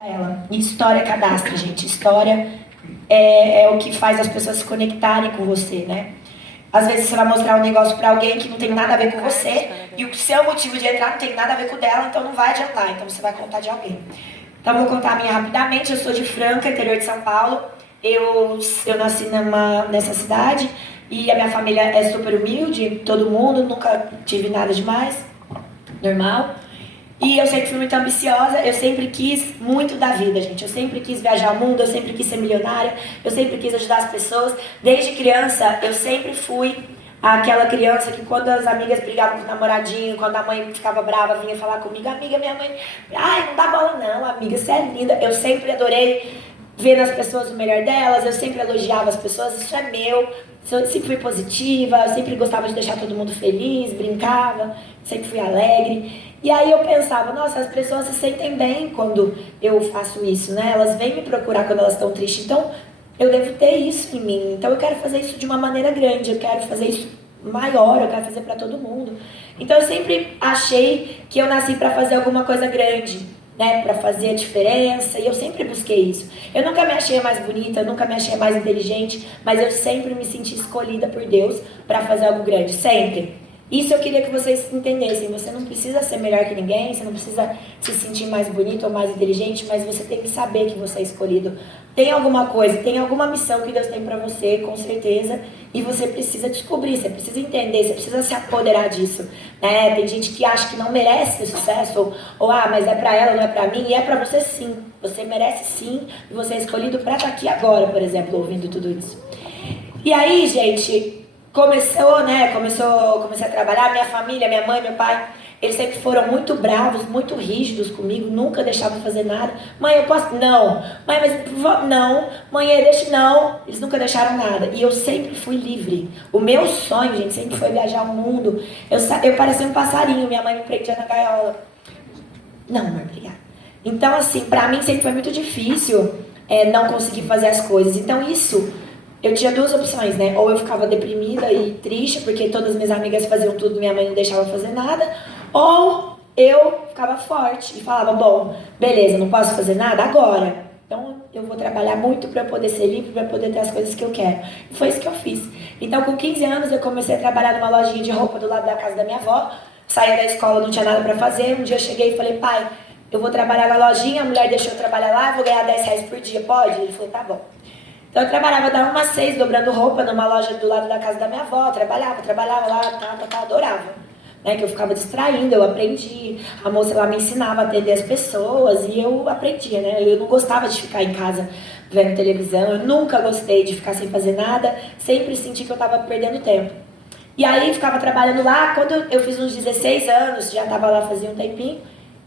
ela. E história cadastra, gente. História é o que faz as pessoas se conectarem com você, né? Às vezes você vai mostrar um negócio pra alguém que não tem nada a ver com você e o seu motivo de entrar não tem nada a ver com o dela, então não vai adiantar. Então você vai contar de alguém. Então eu vou contar a minha rapidamente. Eu sou de Franca, interior de São Paulo. Eu nasci nessa cidade e a minha família é super humilde, todo mundo, nunca tive nada demais, normal. E eu sempre fui muito ambiciosa, eu sempre quis muito da vida, gente. Eu sempre quis viajar o mundo, eu sempre quis ser milionária, eu sempre quis ajudar as pessoas. Desde criança, eu sempre fui aquela criança que quando as amigas brigavam com o namoradinho, quando a mãe ficava brava, vinha falar comigo, amiga, minha mãe, ai, não dá bola não, amiga, você é linda. Eu sempre adorei ver nas pessoas o melhor delas, eu sempre elogiava as pessoas, isso é meu. Eu sempre fui positiva, eu sempre gostava de deixar todo mundo feliz, brincava, sempre fui alegre. E aí eu pensava, nossa, as pessoas se sentem bem quando eu faço isso, né? Elas vêm me procurar quando elas estão tristes, então eu devo ter isso em mim. Então eu quero fazer isso de uma maneira grande, eu quero fazer isso maior, eu quero fazer para todo mundo. Então eu sempre achei que eu nasci para fazer alguma coisa grande, né, para fazer a diferença, e eu sempre busquei isso. Eu nunca me achei mais bonita, eu nunca me achei mais inteligente, mas eu sempre me senti escolhida por Deus para fazer algo grande, sempre. Isso eu queria que vocês entendessem. Você não precisa ser melhor que ninguém, você não precisa se sentir mais bonito ou mais inteligente, mas você tem que saber que você é escolhido. Tem alguma coisa, tem alguma missão que Deus tem para você, com certeza, e você precisa descobrir, você precisa entender, você precisa se apoderar disso, né? Tem gente que acha que não merece sucesso, ou mas é para ela, não é para mim, e é para você sim. Você merece sim, e você é escolhido para estar aqui agora, por exemplo, ouvindo tudo isso. E aí, gente, comecei a trabalhar, minha família, minha mãe, meu pai, eles sempre foram muito bravos, muito rígidos comigo, nunca deixavam fazer nada. Mãe, eu posso? Não. Mãe, mas não. Mãe, deixa? Não. Eles nunca deixaram nada. E eu sempre fui livre. O meu sonho, gente, sempre foi viajar o mundo. Eu parecia um passarinho, minha mãe me prendia na gaiola. Não, amor, obrigada. Então, assim, pra mim sempre foi muito difícil não conseguir fazer as coisas. Então, eu tinha duas opções, né? Ou eu ficava deprimida e triste, porque todas as minhas amigas faziam tudo, minha mãe não deixava fazer nada. Ou eu ficava forte e falava, bom, beleza, não posso fazer nada agora. Então eu vou trabalhar muito para eu poder ser livre, para poder ter as coisas que eu quero. E foi isso que eu fiz. Então com 15 anos eu comecei a trabalhar numa lojinha de roupa do lado da casa da minha avó. Saía da escola, não tinha nada para fazer. Um dia eu cheguei e falei, pai, eu vou trabalhar na lojinha, a mulher deixou eu trabalhar lá, eu vou ganhar 10 reais por dia, pode? Ele falou, tá bom. Então eu trabalhava da 1 às 6, dobrando roupa numa loja do lado da casa da minha avó, trabalhava lá, adorava. Né, que eu ficava distraindo, eu aprendi, a moça lá me ensinava a atender as pessoas e eu aprendia, né? Eu não gostava de ficar em casa vendo televisão, eu nunca gostei de ficar sem fazer nada, sempre senti que eu estava perdendo tempo. E aí ficava trabalhando lá, quando eu fiz uns 16 anos, já estava lá fazia um tempinho,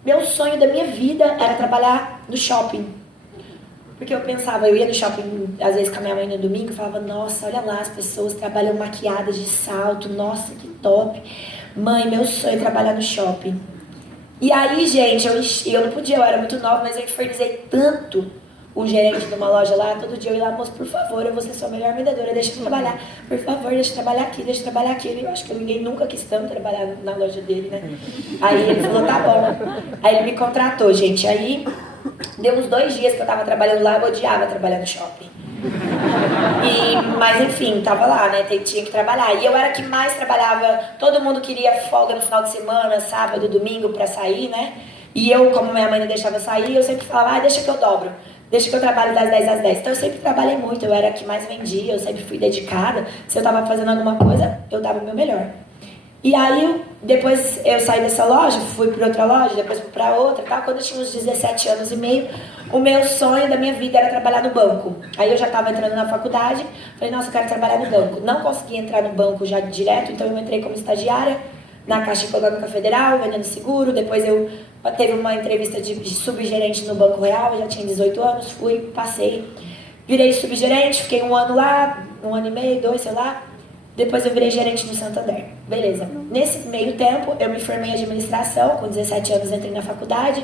meu sonho da minha vida era trabalhar no shopping. Porque eu pensava, eu ia no shopping, às vezes com a minha mãe no domingo, e falava, nossa, olha lá, as pessoas trabalham maquiadas de salto, nossa, que top. Mãe, meu sonho é trabalhar no shopping. E aí, gente, eu não podia, eu era muito nova, mas eu infernizei tanto o gerente de uma loja lá, todo dia eu ia lá, moço, por favor, eu vou ser sua melhor vendedora, deixa eu trabalhar, por favor, deixa eu trabalhar aqui, deixa eu trabalhar aqui. Eu acho que ninguém nunca quis tanto trabalhar na loja dele, né? Aí ele falou, tá bom. Aí ele me contratou, gente, aí deu uns 2 dias que eu tava trabalhando lá, eu odiava trabalhar no shopping. Mas enfim, tava lá, né? Tinha que trabalhar. E eu era a que mais trabalhava, todo mundo queria folga no final de semana, sábado, domingo pra sair, né? E eu, como minha mãe não deixava sair, eu sempre falava, deixa que eu dobro. Deixa que eu trabalho das 10 às 10. Então eu sempre trabalhei muito, eu era a que mais vendia, eu sempre fui dedicada. Se eu tava fazendo alguma coisa, eu dava o meu melhor. E aí, depois eu saí dessa loja, fui para outra loja, depois fui para outra, tal. Quando eu tinha uns 17 anos e meio, o meu sonho da minha vida era trabalhar no banco. Aí eu já estava entrando na faculdade, falei, nossa, eu quero trabalhar no banco. Não consegui entrar no banco já direto, então eu entrei como estagiária na Caixa Econômica Federal, vendendo seguro. Depois eu teve uma entrevista de subgerente no Banco Real, eu já tinha 18 anos, fui, passei. Virei subgerente, fiquei 1 ano lá, 1 ano e meio, 2, sei lá. Depois eu virei gerente no Santander. Beleza. Nesse meio tempo, eu me formei em administração, com 17 anos entrei na faculdade.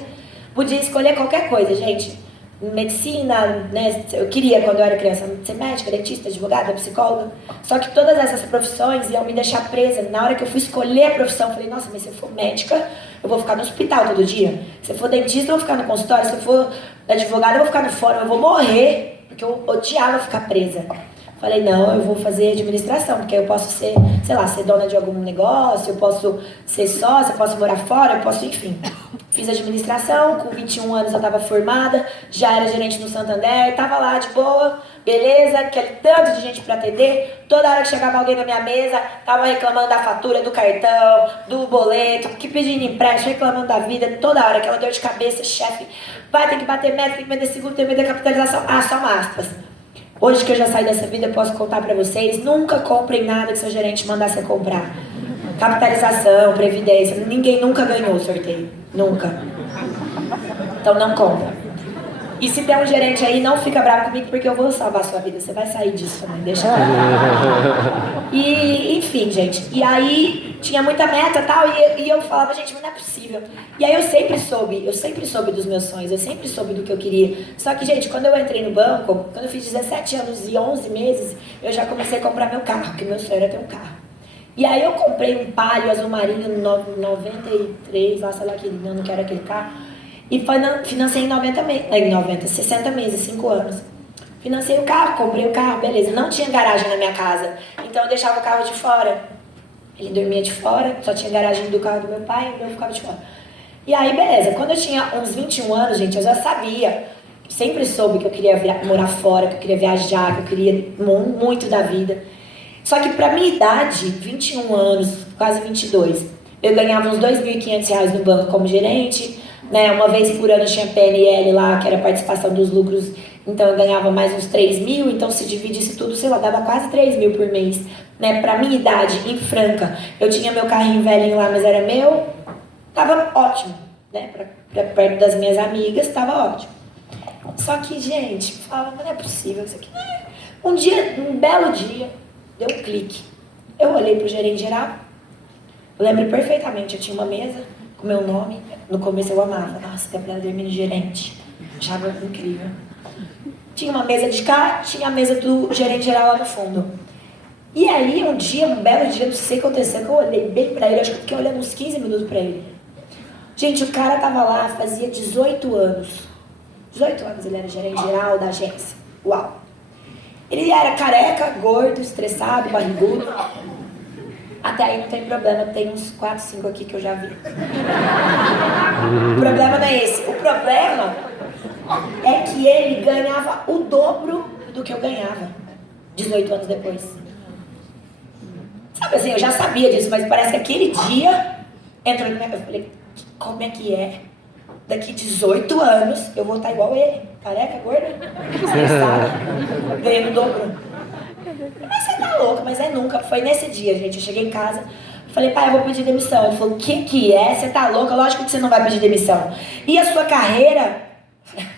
Podia escolher qualquer coisa, gente. Medicina, né? Eu queria, quando eu era criança, ser médica, dentista, advogada, psicóloga. Só que todas essas profissões iam me deixar presa. Na hora que eu fui escolher a profissão, eu falei, nossa, mas se eu for médica, eu vou ficar no hospital todo dia. Se eu for dentista, eu vou ficar no consultório. Se eu for da advogada, eu vou ficar no fórum, eu vou morrer, porque eu odiava ficar presa. Falei, não, eu vou fazer administração, porque eu posso ser, sei lá, ser dona de algum negócio, eu posso ser sócia, eu posso morar fora, eu posso, enfim. Fiz administração, com 21 anos eu estava formada, já era gerente no Santander, estava lá de boa, beleza, aquele tanto de gente para atender, toda hora que chegava alguém na minha mesa, estava reclamando da fatura, do cartão, do boleto, que pedindo empréstimo, reclamando da vida, toda hora, aquela dor de cabeça, chefe, vai ter que bater meta, tem que vender seguro, tem que vender capitalização, só aspas. Hoje que eu já saí dessa vida, eu posso contar pra vocês, nunca comprem nada que seu gerente mandar você comprar. Capitalização, previdência, ninguém nunca ganhou o sorteio. Nunca. Então não compra. E se tem um gerente aí, não fica bravo comigo, porque eu vou salvar a sua vida. Você vai sair disso também, deixa eu ver. E, enfim, gente. E aí, tinha muita meta e tal, e eu falava, gente, mas não é possível. E aí eu sempre soube dos meus sonhos, eu sempre soube do que eu queria. Só que, gente, quando eu entrei no banco, quando eu fiz 17 anos e 11 meses, eu já comecei a comprar meu carro, porque meu sonho era ter um carro. E aí eu comprei um Palio azul marinho no 93, lá sei lá que ano que era aquele carro. E financei em 60 meses, 5 anos. Financei o carro, comprei o carro, beleza. Não tinha garagem na minha casa, então eu deixava o carro de fora. Ele dormia de fora, só tinha garagem do carro do meu pai, e eu ficava de fora. E aí, beleza. Quando eu tinha uns 21 anos, gente, eu já sabia. Sempre soube que eu queria morar fora, que eu queria viajar, que eu queria muito da vida. Só que pra minha idade, 21 anos, quase 22, eu ganhava uns R$2.500 no banco como gerente, né? Uma vez por ano tinha PNL lá, que era participação dos lucros, então eu ganhava mais uns 3 mil, então se dividisse tudo, sei lá, dava quase 3 mil por mês, né? Pra minha idade, em Franca, eu tinha meu carrinho velhinho lá, mas era meu, tava ótimo, né? Pra perto das minhas amigas, tava ótimo. Só que, gente, eu falava, não é possível isso aqui. Um belo dia, deu um clique. Eu olhei pro gerente geral, eu lembro perfeitamente, eu tinha uma mesa com meu nome, no começo eu amava, nossa, Gabriela Dermini gerente, achava incrível. Tinha uma mesa de cá, tinha a mesa do gerente geral lá no fundo. E aí, um belo dia, não sei o que aconteceu, que eu olhei bem pra ele, acho que eu fiquei olhando uns 15 minutos pra ele. Gente, o cara tava lá, fazia 18 anos. 18 anos ele era gerente geral da agência. Uau! Ele era careca, gordo, estressado, barrigudo. Até aí não tem problema, tem uns 4, 5 aqui que eu já vi. O problema não é esse. O problema é que ele ganhava o dobro do que eu ganhava 18 anos depois. Sabe assim, eu já sabia disso, mas parece que aquele dia entrou na minha cabeça. Eu falei, como é que é? Daqui 18 anos eu vou estar igual ele, careca, gorda, estressada, ganhando o dobro. Mas você tá louca, mas é nunca. Foi nesse dia, gente. Eu cheguei em casa, falei, pai, eu vou pedir demissão. Ele falou, o que é? Você tá louca? Lógico que você não vai pedir demissão. E a sua carreira?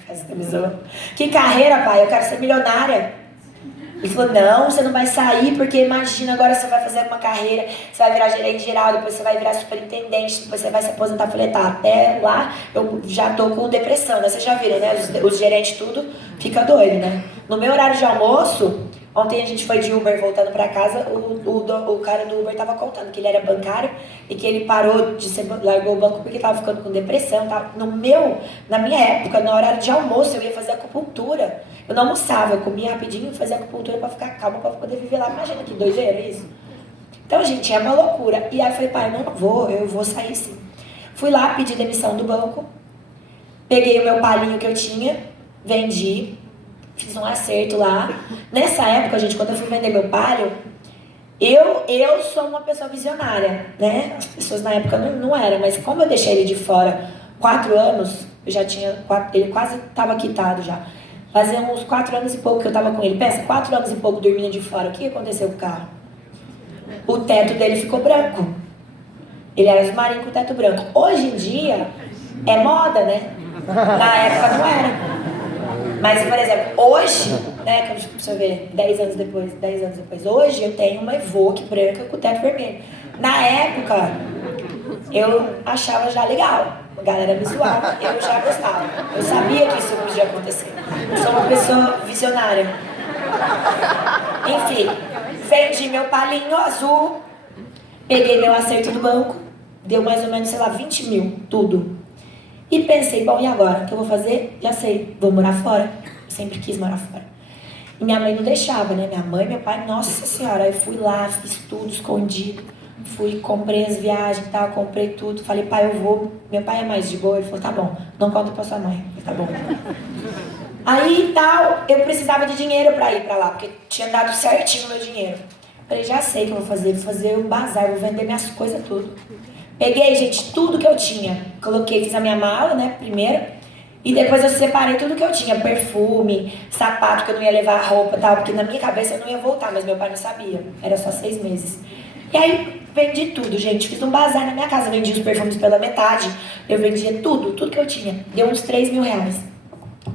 Faz demissão. Que carreira, pai? Eu quero ser milionária. Ele falou, não, você não vai sair, porque imagina, agora você vai fazer uma carreira, você vai virar gerente geral, depois você vai virar superintendente, depois você vai se aposentar. Eu falei, tá, até lá eu já tô com depressão, né? Vocês já viram, né? Os gerentes tudo fica doido, né? No meu horário de almoço, ontem a gente foi de Uber voltando pra casa, o cara do Uber tava contando que ele era bancário e que ele parou de ser, largou o banco porque tava ficando com depressão. Tava, na minha época, no horário de almoço, eu ia fazer acupuntura. Eu não almoçava, eu comia rapidinho e fazia acupuntura pra ficar calma, pra poder viver lá. Imagina que doideira isso. Então, gente, é uma loucura. E aí eu falei, pai, eu vou sair sim. Fui lá, pedi demissão do banco, peguei o meu palinho que eu tinha, vendi, fiz um acerto lá. Nessa época, gente, quando eu fui vender meu palio, eu sou uma pessoa visionária, né? As pessoas na época não eram, mas como eu deixei ele de fora 4 anos, eu já tinha, ele quase estava quitado já. Fazia uns 4 anos e pouco que eu tava com ele. Pensa, 4 anos e pouco dormindo de fora. O que aconteceu com o carro? O teto dele ficou branco. Ele era azul marinho com o teto branco. Hoje em dia, é moda, né? Na época não era. Mas, por exemplo, hoje, né? Deixa eu ver, 10 anos depois. Hoje eu tenho uma Evoque branca com o teto vermelho. Na época, eu achava já legal. A galera visual, eu já gostava. Eu sabia que isso podia acontecer. Eu sou uma pessoa visionária. Enfim, vendi meu palinho azul, peguei meu acerto do banco, deu mais ou menos, sei lá, 20 mil, tudo. E pensei, bom, e agora? O que eu vou fazer? Já sei, vou morar fora. Eu sempre quis morar fora. E minha mãe não deixava, né? Minha mãe e meu pai, nossa senhora. Aí eu fui lá, fiz tudo escondido. Fui, comprei as viagens e tal, comprei tudo. Falei, pai, eu vou. Meu pai é mais de boa. Ele falou, tá bom, não conta pra sua mãe. Eu falei, tá bom. Aí tal, eu precisava de dinheiro pra ir pra lá, porque tinha dado certinho o meu dinheiro. Falei, já sei o que eu vou fazer um bazar, vou vender minhas coisas tudo. Peguei, gente, tudo que eu tinha. Coloquei, fiz a minha mala, né, primeiro. E depois eu separei tudo que eu tinha. Perfume, sapato, que eu não ia levar roupa e tal. Porque na minha cabeça eu não ia voltar, mas meu pai não sabia. Era só 6 meses. E aí, vendi tudo, gente. Fiz um bazar na minha casa. Vendi os perfumes pela metade. Eu vendia tudo que eu tinha. Deu uns 3 mil reais.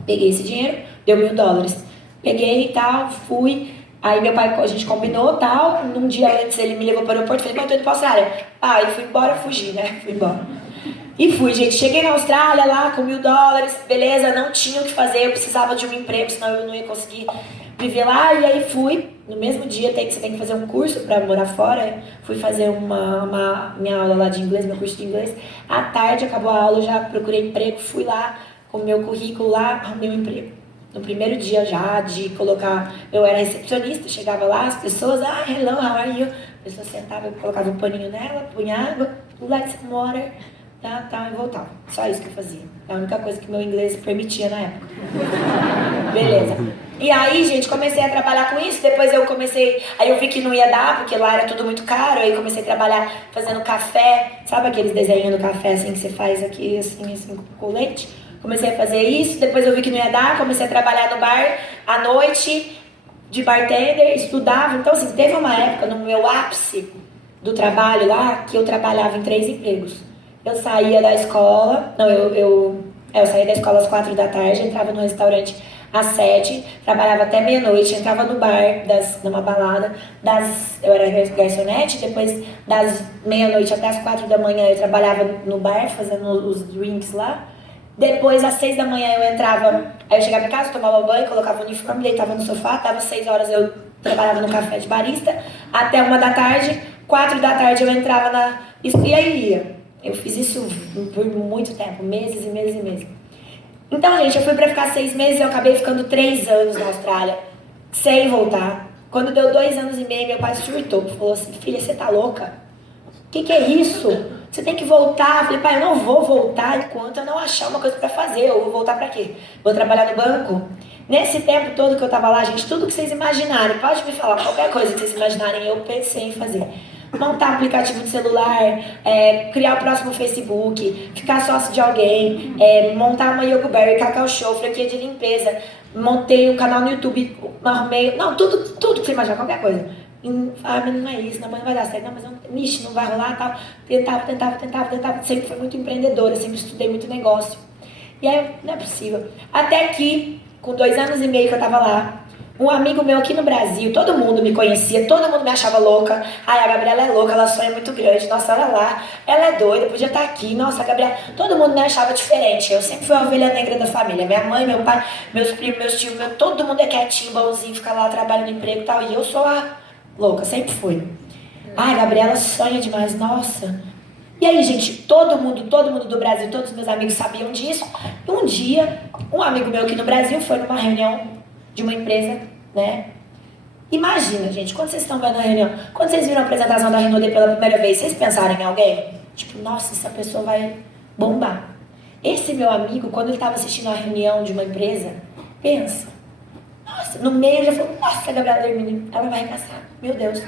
Peguei esse dinheiro, deu $1.000. Peguei e tal, fui. Aí meu pai, a gente combinou tal. Num dia antes ele me levou para o aeroporto. Falei, pai, eu tô indo pra Austrália. Aí fui embora, fugi, né? Fui embora. E fui, gente. Cheguei na Austrália lá com $1.000. Beleza, não tinha o que fazer. Eu precisava de um emprego, senão eu não ia conseguir viver lá. E aí fui. No mesmo dia você tem que fazer um curso para morar fora. Fui fazer minha aula lá de inglês, meu curso de inglês. À tarde acabou a aula, eu já procurei emprego. Fui lá com o meu currículo lá, arrumei um emprego. No primeiro dia já de colocar, eu era recepcionista, chegava lá, as pessoas, hello, how are you? A pessoa sentava, eu colocava um paninho nela, punha água, like some water, tá, e voltava. Só isso que eu fazia. É a única coisa que meu inglês permitia na época. Beleza. E aí, gente, comecei a trabalhar com isso, depois aí eu vi que não ia dar, porque lá era tudo muito caro, aí comecei a trabalhar fazendo café, sabe aqueles desenhos do café assim que você faz aqui, assim, com leite? Comecei a fazer isso, depois eu vi que não ia dar, comecei a trabalhar no bar à noite, de bartender, estudava. Então, assim, teve uma época no meu ápice do trabalho lá, que eu trabalhava em 3 empregos. Eu saía da escola, eu saía da escola às 4 da tarde, entrava no restaurante às 7, trabalhava até meia-noite, entrava no bar, numa balada, eu era garçonete, depois das meia-noite até as 4 da manhã eu trabalhava no bar, fazendo os drinks lá. Depois, às 6 da manhã, eu entrava, aí eu chegava em casa, tomava banho, colocava o uniforme, deitava no sofá, dava 6 horas, eu trabalhava no café de barista, até 1 da tarde, 4 da tarde eu entrava e aí ia. Eu fiz isso por muito tempo, meses e meses e meses. Então, gente, eu fui pra ficar 6 meses, eu acabei ficando 3 anos na Austrália, sem voltar. Quando deu 2 anos e meio, meu pai surtou, falou assim, filha, você tá louca? O que é isso? Você tem que voltar. Eu falei, pai, eu não vou voltar enquanto eu não achar uma coisa pra fazer. Eu vou voltar pra quê? Vou trabalhar no banco? Nesse tempo todo que eu tava lá, gente, tudo que vocês imaginarem, pode me falar, qualquer coisa que vocês imaginarem, eu pensei em fazer. Montar aplicativo de celular, criar o próximo Facebook, ficar sócio de alguém, montar uma Yogoberry, Cacau Show, franquia de limpeza, montei um canal no YouTube, arrumei, não, tudo que você imaginar, qualquer coisa. Mas não é isso, não vai dar certo, não, mas não vai rolar, tal. Tentava, sempre fui muito empreendedora, sempre estudei muito negócio. E aí, não é possível. Até que, com 2 anos e meio que eu tava lá, um amigo meu aqui no Brasil, todo mundo me conhecia, todo mundo me achava louca. Ai, a Gabriela é louca, ela sonha muito grande, nossa, olha lá, ela é doida, podia estar aqui, nossa, a Gabriela... Todo mundo me achava diferente, eu sempre fui a ovelha negra da família. Minha mãe, meu pai, meus primos, meus tios, todo mundo é quietinho, bonzinho, fica lá trabalhando no emprego e tal, e eu sou a louca, sempre fui. Ai, a Gabriela sonha demais, nossa. E aí, gente, todo mundo do Brasil, todos os meus amigos sabiam disso. E um dia, um amigo meu aqui no Brasil foi numa reunião de uma empresa, né? Imagina, gente, quando vocês estão vendo a reunião, quando vocês viram a apresentação da Renault pela primeira vez, vocês pensaram em alguém? Tipo, nossa, essa pessoa vai bombar. Esse meu amigo, quando ele estava assistindo a reunião de uma empresa, pensa, nossa, no meio ele já falou, nossa, a Gabriela Dermini, ela vai arregaçar, meu Deus.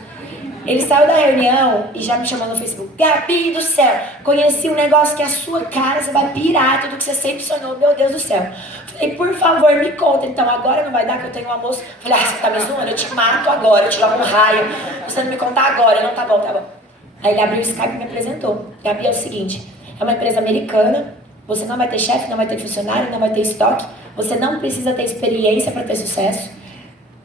Ele saiu da reunião e já me chamou no Facebook. Gabi do céu, conheci um negócio que é a sua cara, você vai pirar tudo que você sempre sonhou, meu Deus do céu. Falei, por favor, me conta. Então, agora não vai dar que eu tenho um almoço. Falei, você tá me zoando? Eu te mato agora, eu te jogo um raio. Você não me contar agora. Não, tá bom. Aí ele abriu o Skype e me apresentou. Gabi, é o seguinte, é uma empresa americana, você não vai ter chefe, não vai ter funcionário, não vai ter estoque, você não precisa ter experiência para ter sucesso.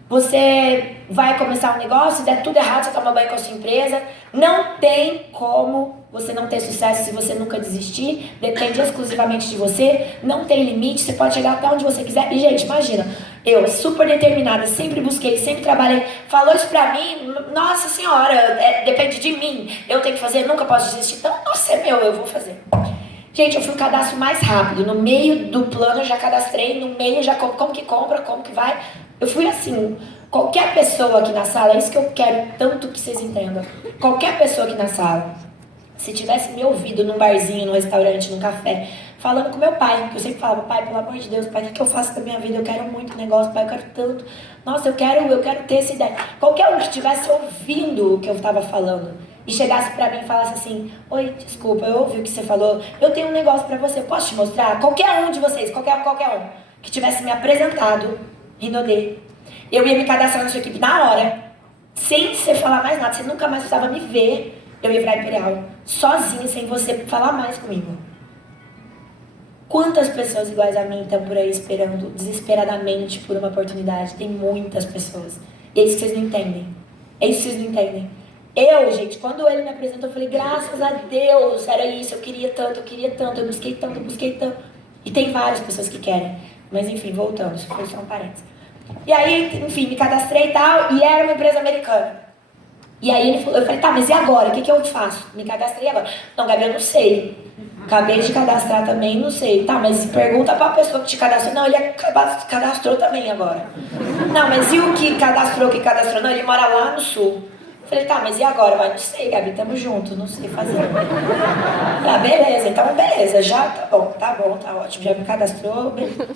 Você vai começar um negócio, der tudo errado, você toma banho com a sua empresa. Não tem como você não ter sucesso se você nunca desistir. Depende exclusivamente de você. Não tem limite, você pode chegar até onde você quiser. E, gente, imagina, eu, super determinada, sempre busquei, sempre trabalhei. Falou isso pra mim, nossa senhora, depende de mim. Eu tenho que fazer, nunca posso desistir. Então, nossa, é meu, eu vou fazer. Gente, eu fui o cadastro mais rápido. No meio do plano eu já cadastrei, no meio já como que compra, como que vai. Eu fui assim, qualquer pessoa aqui na sala, é isso que eu quero tanto que vocês entendam. Qualquer pessoa aqui na sala, se tivesse me ouvido num barzinho, num restaurante, num café, falando com meu pai, que eu sempre falava, pai, pelo amor de Deus, pai, o que eu faço da minha vida? Eu quero muito negócio, pai, eu quero tanto. Nossa, eu quero ter essa ideia. Qualquer um que estivesse ouvindo o que eu estava falando e chegasse pra mim e falasse assim, oi, desculpa, eu ouvi o que você falou, eu tenho um negócio pra você, posso te mostrar? Qualquer um de vocês, qualquer um, que tivesse me apresentado, Rinodê, eu ia me cadastrar na sua equipe na hora, sem você falar mais nada, você nunca mais precisava me ver. Eu ia virar Imperial, sozinha, sem você falar mais comigo. Quantas pessoas iguais a mim estão por aí esperando desesperadamente por uma oportunidade? Tem muitas pessoas. E é isso que vocês não entendem. É isso que vocês não entendem. Eu, gente, quando ele me apresentou, eu falei, graças a Deus, era isso, eu queria tanto, eu busquei tanto. E tem várias pessoas que querem. Mas enfim, voltando, isso foi só um parênteses. E aí, enfim, me cadastrei e tal, e era uma empresa americana. E aí eu falei, tá, mas e agora? O que eu faço? Me cadastrei agora. Não, Gabi, eu não sei. Acabei de cadastrar também, não sei. Tá, mas pergunta pra pessoa que te cadastrou. Não, ele cadastrou também agora. Não, mas e o que cadastrou? Não, ele mora lá no sul. Falei, tá, mas e agora? Vai, não sei, Gabi, tamo junto, não sei fazer. Tá, beleza, então beleza, já tá bom, tá ótimo, já me cadastrou. Beleza.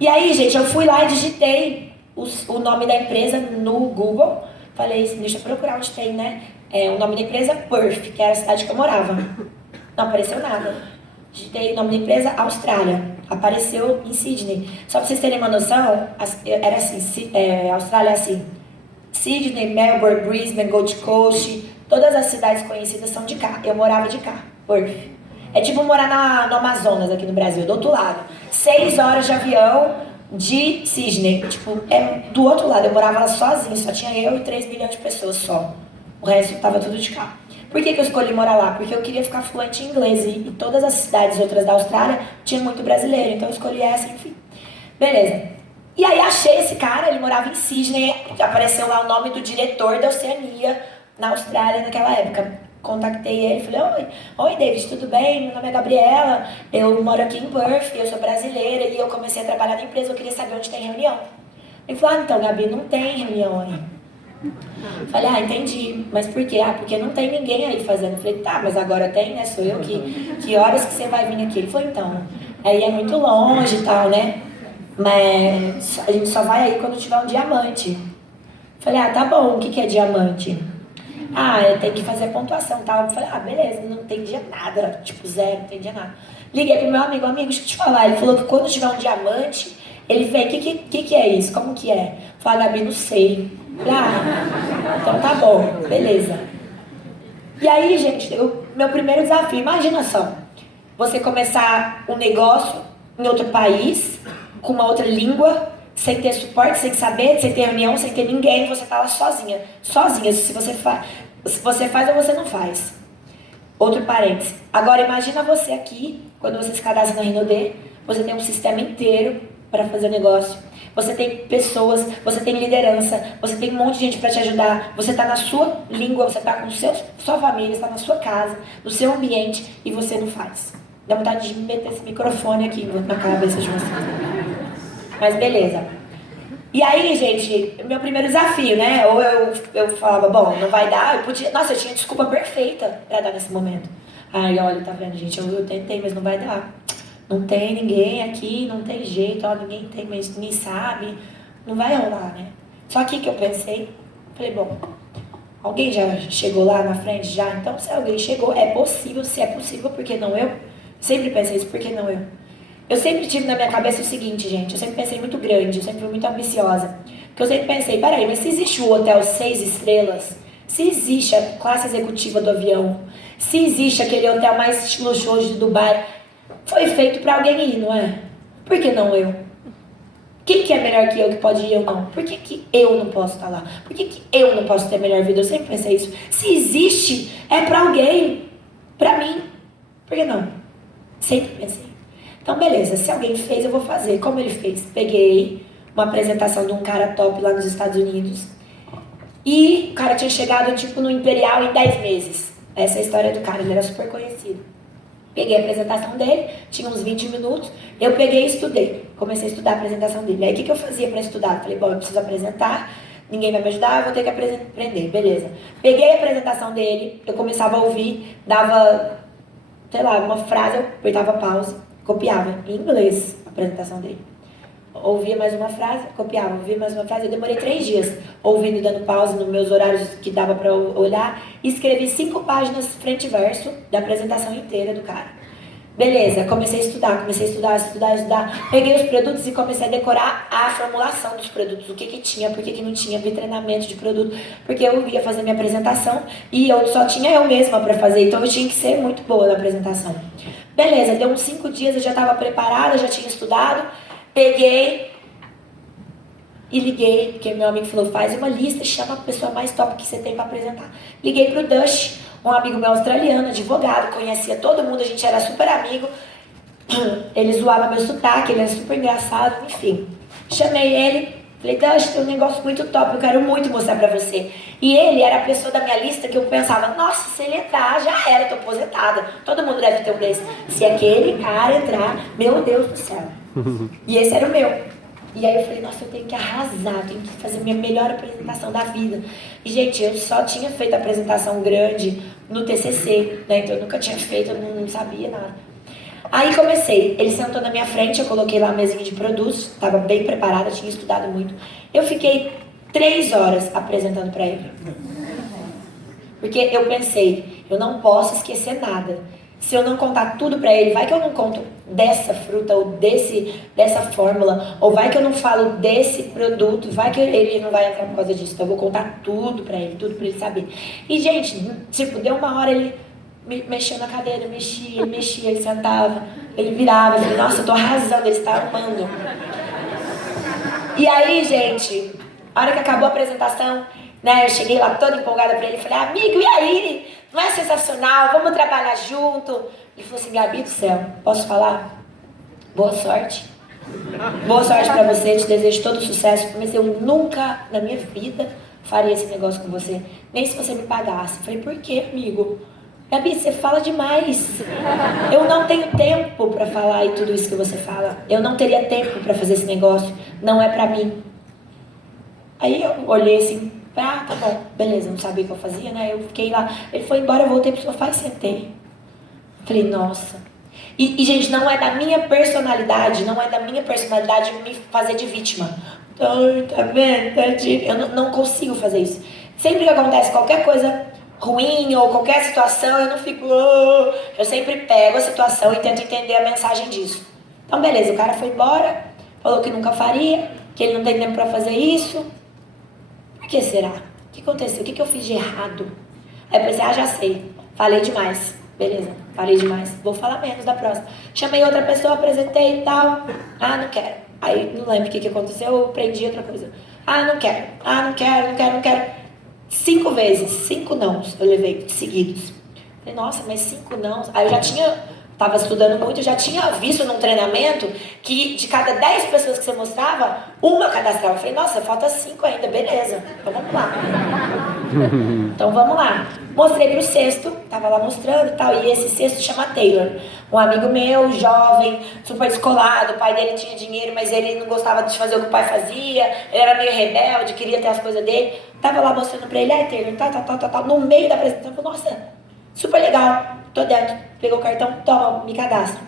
E aí, gente, eu fui lá e digitei o nome da empresa no Google. Falei assim, deixa eu procurar onde tem, né? O nome da empresa, Perth, que era a cidade que eu morava. Não apareceu nada. Digitei o nome da empresa, Austrália. Apareceu em Sydney. Só pra vocês terem uma noção, era assim, Austrália é assim. Sydney, Melbourne, Brisbane, Gold Coast, todas as cidades conhecidas são de cá. Eu morava de cá, Perth. É tipo morar no Amazonas, aqui no Brasil, do outro lado. 6 horas de avião de Sydney, tipo, do outro lado, eu morava lá sozinha, só tinha eu e 3 milhões de pessoas só. O resto tava tudo de cá. Por que eu escolhi morar lá? Porque eu queria ficar fluente em inglês e todas as cidades outras da Austrália tinha muito brasileiro, então eu escolhi essa, enfim. Beleza. E aí achei esse cara, ele morava em Sydney, apareceu lá o nome do diretor da Oceania na Austrália naquela época. Contactei ele, falei, oi David, tudo bem? Meu nome é Gabriela, eu moro aqui em Perth, eu sou brasileira e eu comecei a trabalhar na empresa, eu queria saber onde tem reunião. Ele falou, então Gabi, não tem reunião aí. Falei, entendi, mas por quê? Porque não tem ninguém aí fazendo. Falei, tá, mas agora tem, né? Sou eu que horas que você vai vir aqui? Ele falou, então, aí é muito longe e tal, né? Mas a gente só vai aí quando tiver um diamante. Falei, tá bom, o que é diamante? Tem que fazer pontuação e tal. Eu falei, beleza, não entendia nada, tipo zero, não entendia nada. Liguei pro meu amigo, deixa eu te falar. Ele falou que quando tiver um diamante, ele vem, o que é isso? Como que é? Eu falei, Gabi, não sei. Falei, então tá bom, beleza. E aí, gente, meu primeiro desafio, imagina só, você começar um negócio em outro país, com uma outra língua, sem ter suporte, sem saber, sem ter reunião, sem ter ninguém, você tá lá sozinha. Sozinha, se você faz ou você não faz. Outro parênteses. Agora imagina você aqui, quando você se cadastra na Rinodê, você tem um sistema inteiro para fazer negócio. Você tem pessoas, você tem liderança, você tem um monte de gente para te ajudar. Você tá na sua língua, você tá com sua família, está na sua casa, no seu ambiente e você não faz. Dá vontade de meter esse microfone aqui na cabeça de vocês. Mas beleza. E aí, gente, meu primeiro desafio, né? Ou eu falava, bom, não vai dar, eu tinha desculpa perfeita pra dar nesse momento. Olha, tá vendo, gente, eu tentei, mas não vai dar. Não tem ninguém aqui, não tem jeito, ninguém tem, mas ninguém sabe, não vai rolar, né? Só que eu pensei, falei, bom, alguém já chegou lá na frente já? Então, se alguém chegou, é possível, se é possível, por que não eu? Sempre pensei isso, por que não eu? Eu sempre tive na minha cabeça o seguinte, gente, eu sempre pensei muito grande, eu sempre fui muito ambiciosa. Porque eu sempre pensei, peraí, mas se existe o hotel 6 estrelas, se existe a classe executiva do avião, se existe aquele hotel mais luxuoso de Dubai, foi feito para alguém ir, não é? Por que não eu? Quem que é melhor que eu que pode ir eu não? Por que eu não posso estar lá? Por que eu não posso ter a melhor vida? Eu sempre pensei isso. Se existe, é para alguém, para mim. Por que não? Sempre pensei. Então, beleza, se alguém fez, eu vou fazer. Como ele fez? Peguei uma apresentação de um cara top lá nos Estados Unidos. E o cara tinha chegado, tipo, no Imperial em 10 meses. Essa é a história do cara, ele era super conhecido. Peguei a apresentação dele, tinha uns 20 minutos, eu peguei e estudei. Comecei a estudar a apresentação dele. Aí o que eu fazia para estudar? Falei, bom, eu preciso apresentar, ninguém vai me ajudar, eu vou ter que aprender, beleza. Peguei a apresentação dele, eu começava a ouvir, dava, sei lá, uma frase, eu apertava pause, copiava em inglês a apresentação dele. Ouvia mais uma frase, copiava, ouvia mais uma frase. Eu demorei 3 dias ouvindo e dando pausa nos meus horários que dava para olhar. E escrevi 5 páginas frente e verso da apresentação inteira do cara. Beleza, comecei a estudar. Peguei os produtos e comecei a decorar a formulação dos produtos. O que tinha, por que não tinha, vi treinamento de produto. Porque eu ia fazer minha apresentação e eu só tinha eu mesma para fazer. Então eu tinha que ser muito boa na apresentação. Beleza, deu uns 5 dias, eu já estava preparada, já tinha estudado. Peguei e liguei, porque meu amigo falou, faz uma lista, chama a pessoa mais top que você tem para apresentar. Liguei pro Dush, um amigo meu australiano, advogado, conhecia todo mundo, a gente era super amigo. Ele zoava meu sotaque, ele era super engraçado, enfim. Chamei ele, falei, Dush, tem um negócio muito top, eu quero muito mostrar pra você. E ele era a pessoa da minha lista que eu pensava, nossa, se ele entrar, já era, tô aposentada. Todo mundo deve ter um desse. Se aquele cara entrar, meu Deus do céu. E esse era o meu. E aí eu falei, nossa, eu tenho que arrasar, eu tenho que fazer minha melhor apresentação da vida. E, gente, eu só tinha feito apresentação grande no TCC, né? Então eu nunca tinha feito, eu não sabia nada. Aí comecei, ele sentou na minha frente, eu coloquei lá a mesinha de produtos, estava bem preparada, tinha estudado muito. Eu fiquei 3 horas apresentando para ele. Porque eu pensei, eu não posso esquecer nada. Se eu não contar tudo pra ele, vai que eu não conto dessa fruta ou dessa fórmula, ou vai que eu não falo desse produto, vai que ele não vai entrar por causa disso. Então eu vou contar tudo pra ele saber. E, gente, tipo, deu uma hora ele mexeu na cadeira, ele mexia, ele sentava, ele virava, eu falei, nossa, eu tô arrasando, ele está amando. E aí, gente, a hora que acabou a apresentação, né, eu cheguei lá toda empolgada pra ele, falei, amigo, e aí? Não é sensacional? Vamos trabalhar junto? Ele falou assim, Gabi do céu, posso falar? Boa sorte. Boa sorte pra você, te desejo todo sucesso, mas eu nunca na minha vida faria esse negócio com você, nem se você me pagasse. Eu falei, por quê, amigo? Gabi, você fala demais. Eu não tenho tempo pra falar e tudo isso que você fala. Eu não teria tempo pra fazer esse negócio, não é pra mim. Aí eu olhei assim, tá bom, beleza, não sabia o que eu fazia, né? Eu fiquei lá, ele foi embora, eu voltei pro sofá e sentei. Falei, nossa. E, gente, não é da minha personalidade me fazer de vítima. Ai, tá vendo, tadinho. Eu não consigo fazer isso. Sempre que acontece qualquer coisa ruim ou qualquer situação, eu não fico... Oh. Eu sempre pego a situação e tento entender a mensagem disso. Então, beleza, o cara foi embora, falou que nunca faria, que ele não tem tempo pra fazer isso. Por que será? O que aconteceu? O que eu fiz de errado? Aí eu pensei, já sei. Falei demais. Beleza, falei demais. Vou falar menos da próxima. Chamei outra pessoa, apresentei e tal. Não quero. Aí não lembro o que aconteceu, eu prendi outra coisa. Não quero. 5 vezes, 5 nãos eu levei seguidos. Falei, nossa, mas 5 nãos. Aí eu já estava estudando muito, eu já tinha visto num treinamento que de cada 10 pessoas que você mostrava, uma cadastrava. Eu falei, nossa, falta 5 ainda, beleza. Então vamos lá. Então vamos lá. Mostrei pro sexto, tava lá mostrando e tal, e esse sexto chama Taylor. Um amigo meu, jovem, super descolado, o pai dele tinha dinheiro, mas ele não gostava de fazer o que o pai fazia, ele era meio rebelde, queria ter as coisas dele. Tava lá mostrando pra ele, Taylor, tal, no meio da apresentação, eu falei, nossa, super legal, tô dentro. Pegou o cartão, toma, me cadastra.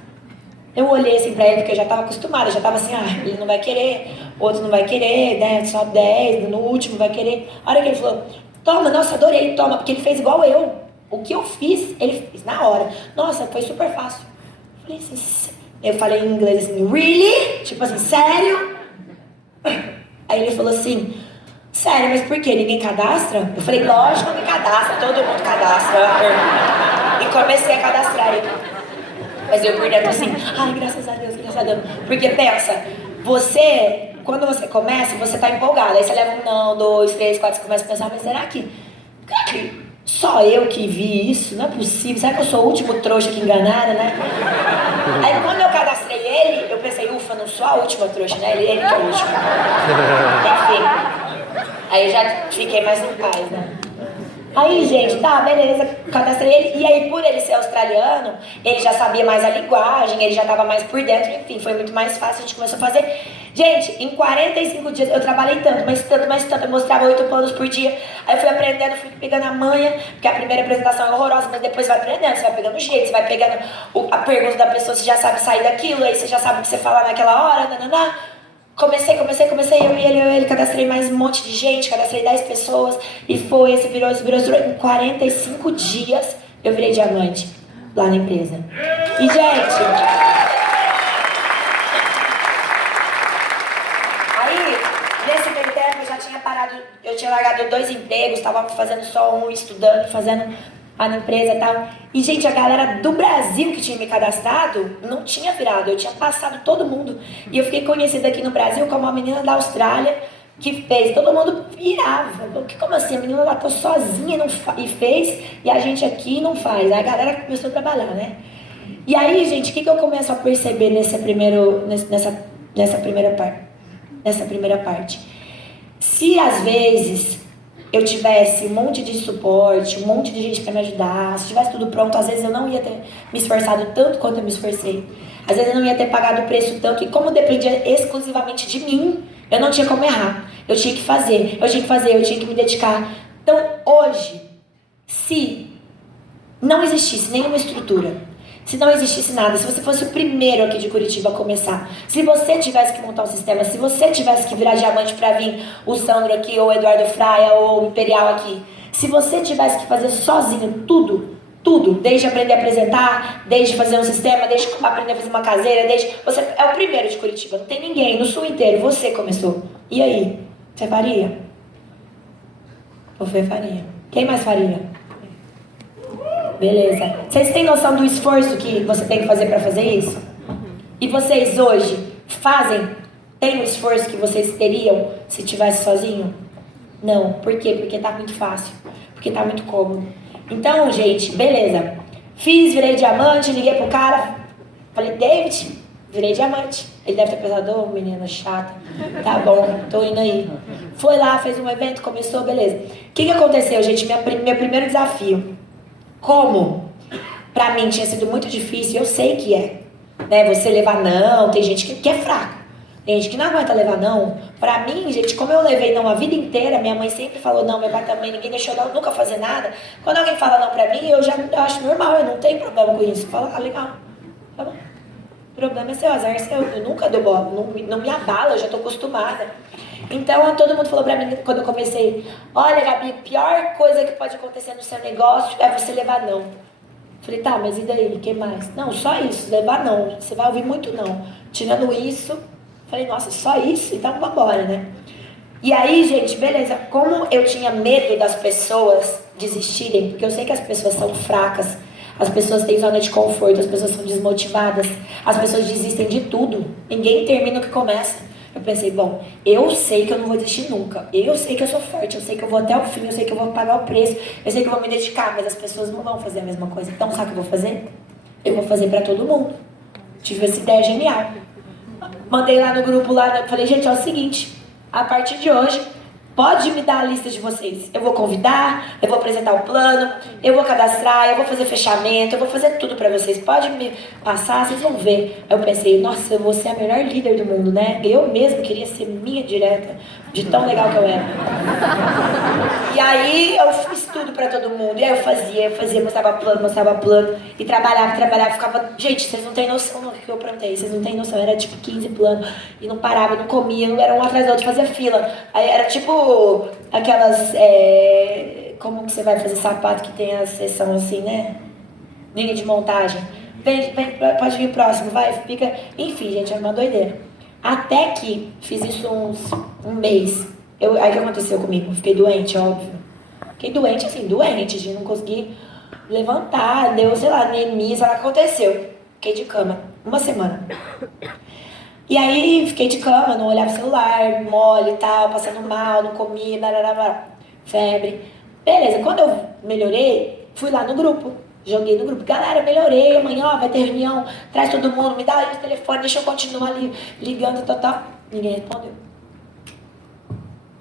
Eu olhei assim pra ele, porque eu já tava acostumada, eu já tava assim, ele não vai querer, outro não vai querer, né, só 10, no último vai querer. A hora que ele falou, toma, nossa, adorei, toma, porque ele fez igual eu. O que eu fiz, ele fez na hora. Nossa, foi super fácil. Eu falei em inglês assim, really? Tipo assim, sério? Aí ele falou assim, sério, mas por quê? Ninguém cadastra? Eu falei, lógico que cadastra, todo mundo cadastra. E comecei a cadastrar ele. Mas eu por dentro assim, graças a Deus. Porque pensa, quando você começa, você tá empolgado. Aí você leva 1, 2, 3, 4, você começa a pensar, mas será que só eu que vi isso? Não é possível. Será que eu sou o último trouxa que enganaram, né? Aí quando eu cadastrei ele, eu pensei, ufa, não sou a última trouxa, né? Ele que é o último. Enfim. Aí eu já fiquei mais em paz, né? Aí, gente, tá, beleza, cadastrei ele. E aí, por ele ser australiano, ele já sabia mais a linguagem, ele já tava mais por dentro, enfim, foi muito mais fácil, a gente começou a fazer. Gente, em 45 dias, eu trabalhei tanto, mas tanto, eu mostrava 8 planos por dia. Aí eu fui aprendendo, fui pegando a manha, porque a primeira apresentação é horrorosa, mas depois vai aprendendo, você vai pegando o jeito, você vai pegando a pergunta da pessoa, você já sabe sair daquilo, aí você já sabe o que você falar naquela hora, nananá. Comecei, eu e ele, cadastrei mais um monte de gente, cadastrei 10 pessoas, e foi, esse virou. Em 45 dias eu virei diamante lá na empresa. E, gente, aí, nesse meio tempo eu já tinha parado, eu tinha largado 2 empregos, estava fazendo só um, estudando, fazendo lá na empresa e tal. E, gente, a galera do Brasil que tinha me cadastrado não tinha virado, eu tinha passado todo mundo. E eu fiquei conhecida aqui no Brasil como uma menina da Austrália que fez, todo mundo virava. Como assim? A menina lá tá sozinha e fez, e a gente aqui não faz. Aí a galera começou a trabalhar, né? E aí, gente, o que eu começo a perceber nessa primeira parte? Se às vezes eu tivesse um monte de suporte, um monte de gente para me ajudar, se tivesse tudo pronto, às vezes eu não ia ter me esforçado tanto quanto eu me esforcei. Às vezes eu não ia ter pagado o preço tanto, e como dependia exclusivamente de mim, eu não tinha como errar. Eu tinha que fazer, eu tinha que me dedicar. Então, hoje, se não existisse nenhuma estrutura, se não existisse nada, se você fosse o primeiro aqui de Curitiba a começar, se você tivesse que montar um sistema, se você tivesse que virar diamante para vir o Sandro aqui, ou o Eduardo Fraia, ou o Imperial aqui, se você tivesse que fazer sozinho tudo, desde aprender a apresentar, desde fazer um sistema, desde aprender a fazer uma caseira, você é o primeiro de Curitiba, não tem ninguém, no sul inteiro, você começou. E aí? Você faria? Você faria? Quem mais faria? Beleza. Vocês têm noção do esforço que você tem que fazer para fazer isso? E vocês hoje tem o esforço que vocês teriam se tivesse sozinho? Não. Por quê? Porque tá muito fácil. Porque tá muito cômodo. Então, gente, beleza. Virei diamante, liguei pro cara. Falei, David, virei diamante. Ele deve ter pensado, ô, menina chata. Tá bom, tô indo aí. Foi lá, fez um evento, começou, beleza. O que aconteceu, gente? Meu primeiro desafio. Como pra mim tinha sido muito difícil, eu sei que é, né? Você levar não, tem gente que é fraco, tem gente que não aguenta levar não. Pra mim, gente, como eu levei não a vida inteira, minha mãe sempre falou não, meu pai também, ninguém deixou não, nunca fazer nada. Quando alguém fala não pra mim, eu acho normal, eu não tenho problema com isso. Fala, legal, tá bom. O problema é seu, azar é seu, eu nunca dou bola, não me abala, eu já tô acostumada. Então, todo mundo falou pra mim, quando eu comecei, olha, Gabi, a pior coisa que pode acontecer no seu negócio é você levar não. Falei, tá, mas e daí? O que mais? Não, só isso, levar não. Você vai ouvir muito não. Tirando isso, falei, nossa, só isso? Então, vambora, né? E aí, gente, beleza. Como eu tinha medo das pessoas desistirem, porque eu sei que as pessoas são fracas, as pessoas têm zona de conforto, as pessoas são desmotivadas, as pessoas desistem de tudo. Ninguém termina o que começa. Eu pensei, bom, eu sei que eu não vou desistir nunca. Eu sei que eu sou forte, eu sei que eu vou até o fim, eu sei que eu vou pagar o preço, eu sei que eu vou me dedicar, mas as pessoas não vão fazer a mesma coisa. Então, sabe o que eu vou fazer? Eu vou fazer pra todo mundo. Tive essa ideia genial. Mandei lá no grupo, falei, gente, é o seguinte, a partir de hoje, pode me dar a lista de vocês. Eu vou convidar, eu vou apresentar o plano, eu vou cadastrar, eu vou fazer fechamento, eu vou fazer tudo pra vocês. Pode me passar, vocês vão ver. Aí eu pensei, nossa, eu vou ser a melhor líder do mundo, né? Eu mesmo queria ser minha direta, de tão legal que eu era. E aí eu fiz tudo pra todo mundo. E aí eu fazia, mostrava plano. E trabalhava, ficava... Gente, vocês não têm noção do que eu plantei. Vocês não têm noção. Era tipo 15 planos. E não parava, não comia, não era um atrás do outro, fazia fila. Aí era tipo aquelas... como que você vai fazer sapato que tem a seção assim, né? Linha de montagem. Vem, pode vir próximo, vai, fica... Enfim, gente, era uma doideira. Até que fiz isso um mês. Aí o que aconteceu comigo? Fiquei doente, óbvio. Fiquei doente, assim, de não conseguir levantar, deu, sei lá, anemia, sei lá o que aconteceu. Fiquei de cama, uma semana. E aí, fiquei de cama, não olhava o celular, mole e tal, passando mal, não comia, febre. Beleza, quando eu melhorei, fui lá no grupo. Joguei no grupo, galera, melhorei, amanhã ó, vai ter reunião, traz todo mundo, me dá aí o telefone, deixa eu continuar ali ligando, tal. Ninguém respondeu.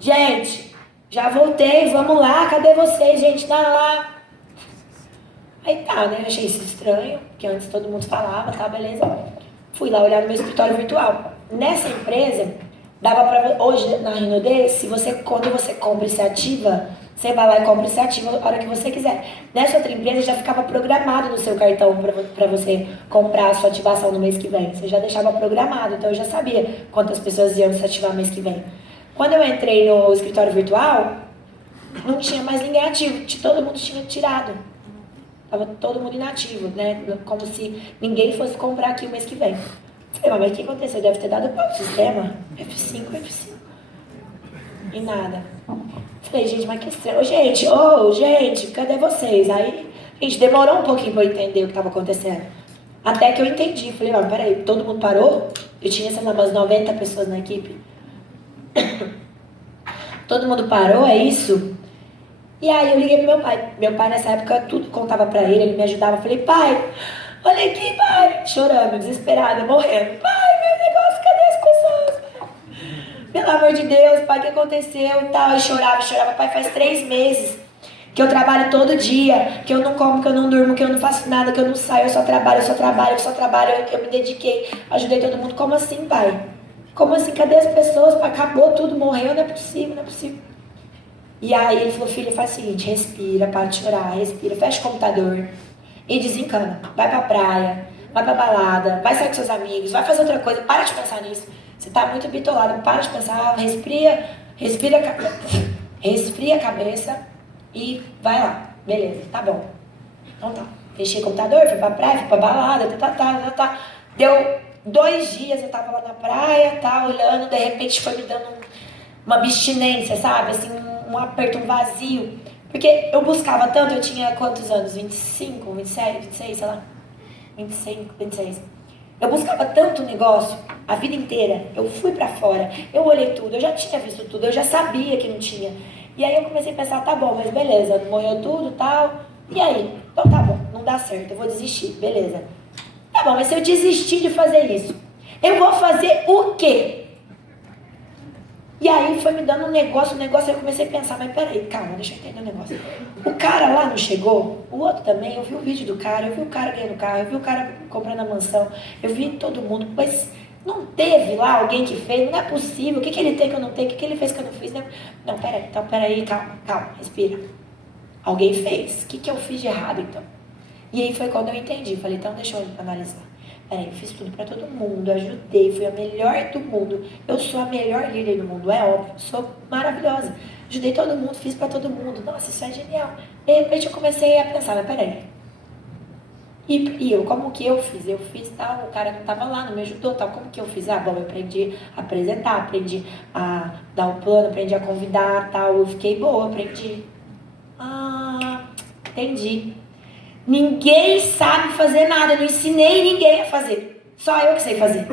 Gente, Já voltei, vamos lá, cadê vocês, gente? Lá. Aí tá, né? Achei isso estranho, porque antes todo mundo falava, tá, beleza. Fui lá olhar no meu escritório virtual. Nessa empresa, dava pra... Hoje, na Rinode, quando você compra e se ativa, você vai lá e compra e se ativa a hora que você quiser. Nessa outra empresa, já ficava programado no seu cartão pra você comprar a sua ativação no mês que vem. Você já deixava programado, então eu já sabia quantas pessoas iam se ativar no mês que vem. Quando eu entrei no escritório virtual, não tinha mais ninguém ativo, todo mundo tinha tirado. Tava todo mundo inativo, né? Como se ninguém fosse comprar aqui o mês que vem. Falei, mas o que aconteceu? Deve ter dado pau no sistema. F5. E nada. Falei, gente, mas que estranho. Gente, cadê vocês? Aí, gente, demorou um pouquinho pra eu entender o que tava acontecendo. Até que eu entendi. Falei, mas peraí, todo mundo parou? Eu tinha, sei lá, umas 90 pessoas na equipe. Todo mundo parou, é isso? E aí eu liguei pro meu pai. Meu pai nessa época tudo contava pra ele me ajudava. Eu falei, pai, olha aqui, pai. Chorando, desesperada, morrendo. Pai, meu negócio, cadê as pessoas? Pelo amor de Deus, pai, o que aconteceu? Tal. Eu chorava. Pai, faz 3 meses que eu trabalho todo dia, que eu não como, que eu não durmo, que eu não faço nada, que eu não saio, eu só trabalho, eu me dediquei, ajudei todo mundo. Como assim, pai? Como assim? Cadê as pessoas? Pai, acabou tudo, morreu, não é possível. E aí ele falou, filho, faz o seguinte, respira, para de chorar, respira, fecha o computador e desencana. Vai pra praia, vai pra balada, vai sair com seus amigos, vai fazer outra coisa, para de pensar nisso. Você tá muito bitolado, para de pensar, respira a cabeça e vai lá. Beleza, tá bom. Então tá. Fechei o computador, fui pra praia, fui pra balada, tá. Deu 2 dias, eu tava lá na praia, olhando, de repente foi me dando uma abstinência, sabe? Assim, um aperto, um vazio. Porque eu buscava tanto, eu tinha quantos anos? 25, 27, 26, sei lá. 25, 26. Eu buscava tanto negócio, a vida inteira. Eu fui pra fora, eu olhei tudo, eu já tinha visto tudo, eu já sabia que não tinha. E aí eu comecei a pensar, tá bom, mas beleza, morreu tudo, tal. E aí? Então tá bom, não dá certo, eu vou desistir, beleza. Tá bom, mas se eu desistir de fazer isso, eu vou fazer o quê? E aí foi me dando um negócio, aí eu comecei a pensar, mas peraí, calma, deixa eu entender o negócio. O cara lá não chegou, o outro também, eu vi o vídeo do cara, eu vi o cara ganhando carro, eu vi o cara comprando a mansão, eu vi todo mundo, mas não teve lá alguém que fez, não é possível, o que ele tem que eu não tenho, o que ele fez que eu não fiz, né? Não, peraí, calma, respira. Alguém fez, o que eu fiz de errado então? E aí foi quando eu entendi, falei, então deixa eu analisar. Peraí, eu fiz tudo pra todo mundo, ajudei, fui a melhor do mundo. Eu sou a melhor líder do mundo, é óbvio, sou maravilhosa. Ajudei todo mundo, fiz pra todo mundo. Nossa, isso é genial. De repente eu comecei a pensar, mas peraí. E eu, como que eu fiz? Eu fiz tal, o cara não tava lá, não me ajudou, tal. Como que eu fiz? Ah, bom, eu aprendi a apresentar, aprendi a dar um plano, aprendi a convidar, tal. Eu fiquei boa, aprendi. Ah, entendi. Ninguém sabe fazer nada, eu não ensinei ninguém a fazer. Só eu que sei fazer.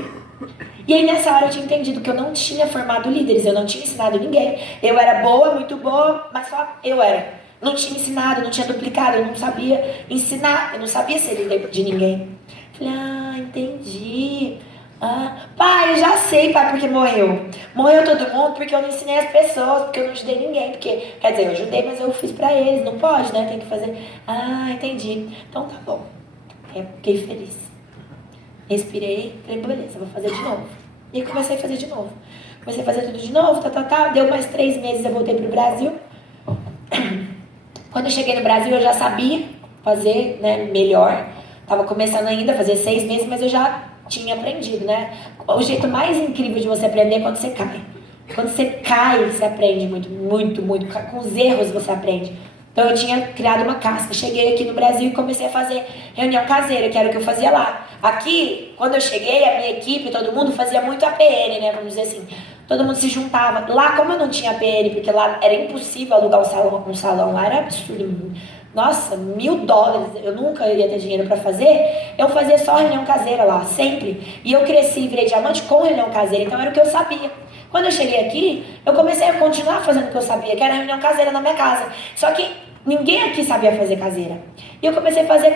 E aí nessa hora eu tinha entendido que eu não tinha formado líderes, eu não tinha ensinado ninguém. Eu era boa, muito boa, mas só eu era. Não tinha ensinado, não tinha duplicado, eu não sabia ensinar, eu não sabia ser líder de ninguém. Falei, entendi. Pai, eu já sei, pai, porque morreu. Morreu todo mundo porque eu não ensinei as pessoas, porque eu não ajudei ninguém. Porque, quer dizer, eu ajudei, mas eu fiz pra eles. Não pode, né? Tem que fazer. Entendi. Então tá bom. Fiquei feliz. Respirei, falei, beleza, vou fazer de novo. E comecei a fazer de novo. Comecei a fazer tudo de novo, Deu mais 3 meses, eu voltei pro Brasil. Quando eu cheguei no Brasil, eu já sabia fazer, né, melhor. Tava começando ainda a fazer 6 meses, mas eu já tinha aprendido, né? O jeito mais incrível de você aprender é quando você cai. Quando você cai, você aprende muito. Com os erros você aprende. Então eu tinha criado uma casca. Cheguei aqui no Brasil e comecei a fazer reunião caseira, que era o que eu fazia lá. Aqui, quando eu cheguei, a minha equipe, todo mundo fazia muito APN, né? Vamos dizer assim. Todo mundo se juntava. Lá, como eu não tinha APN, porque lá era impossível alugar um salão lá era absurdo. Nossa, $1.000, eu nunca iria ter dinheiro pra fazer. Eu fazia só reunião caseira lá, sempre. E eu cresci e virei diamante com reunião caseira, então era o que eu sabia. Quando eu cheguei aqui, eu comecei a continuar fazendo o que eu sabia, que era reunião caseira na minha casa. Só que Ninguém aqui sabia fazer caseira. E eu comecei a fazer,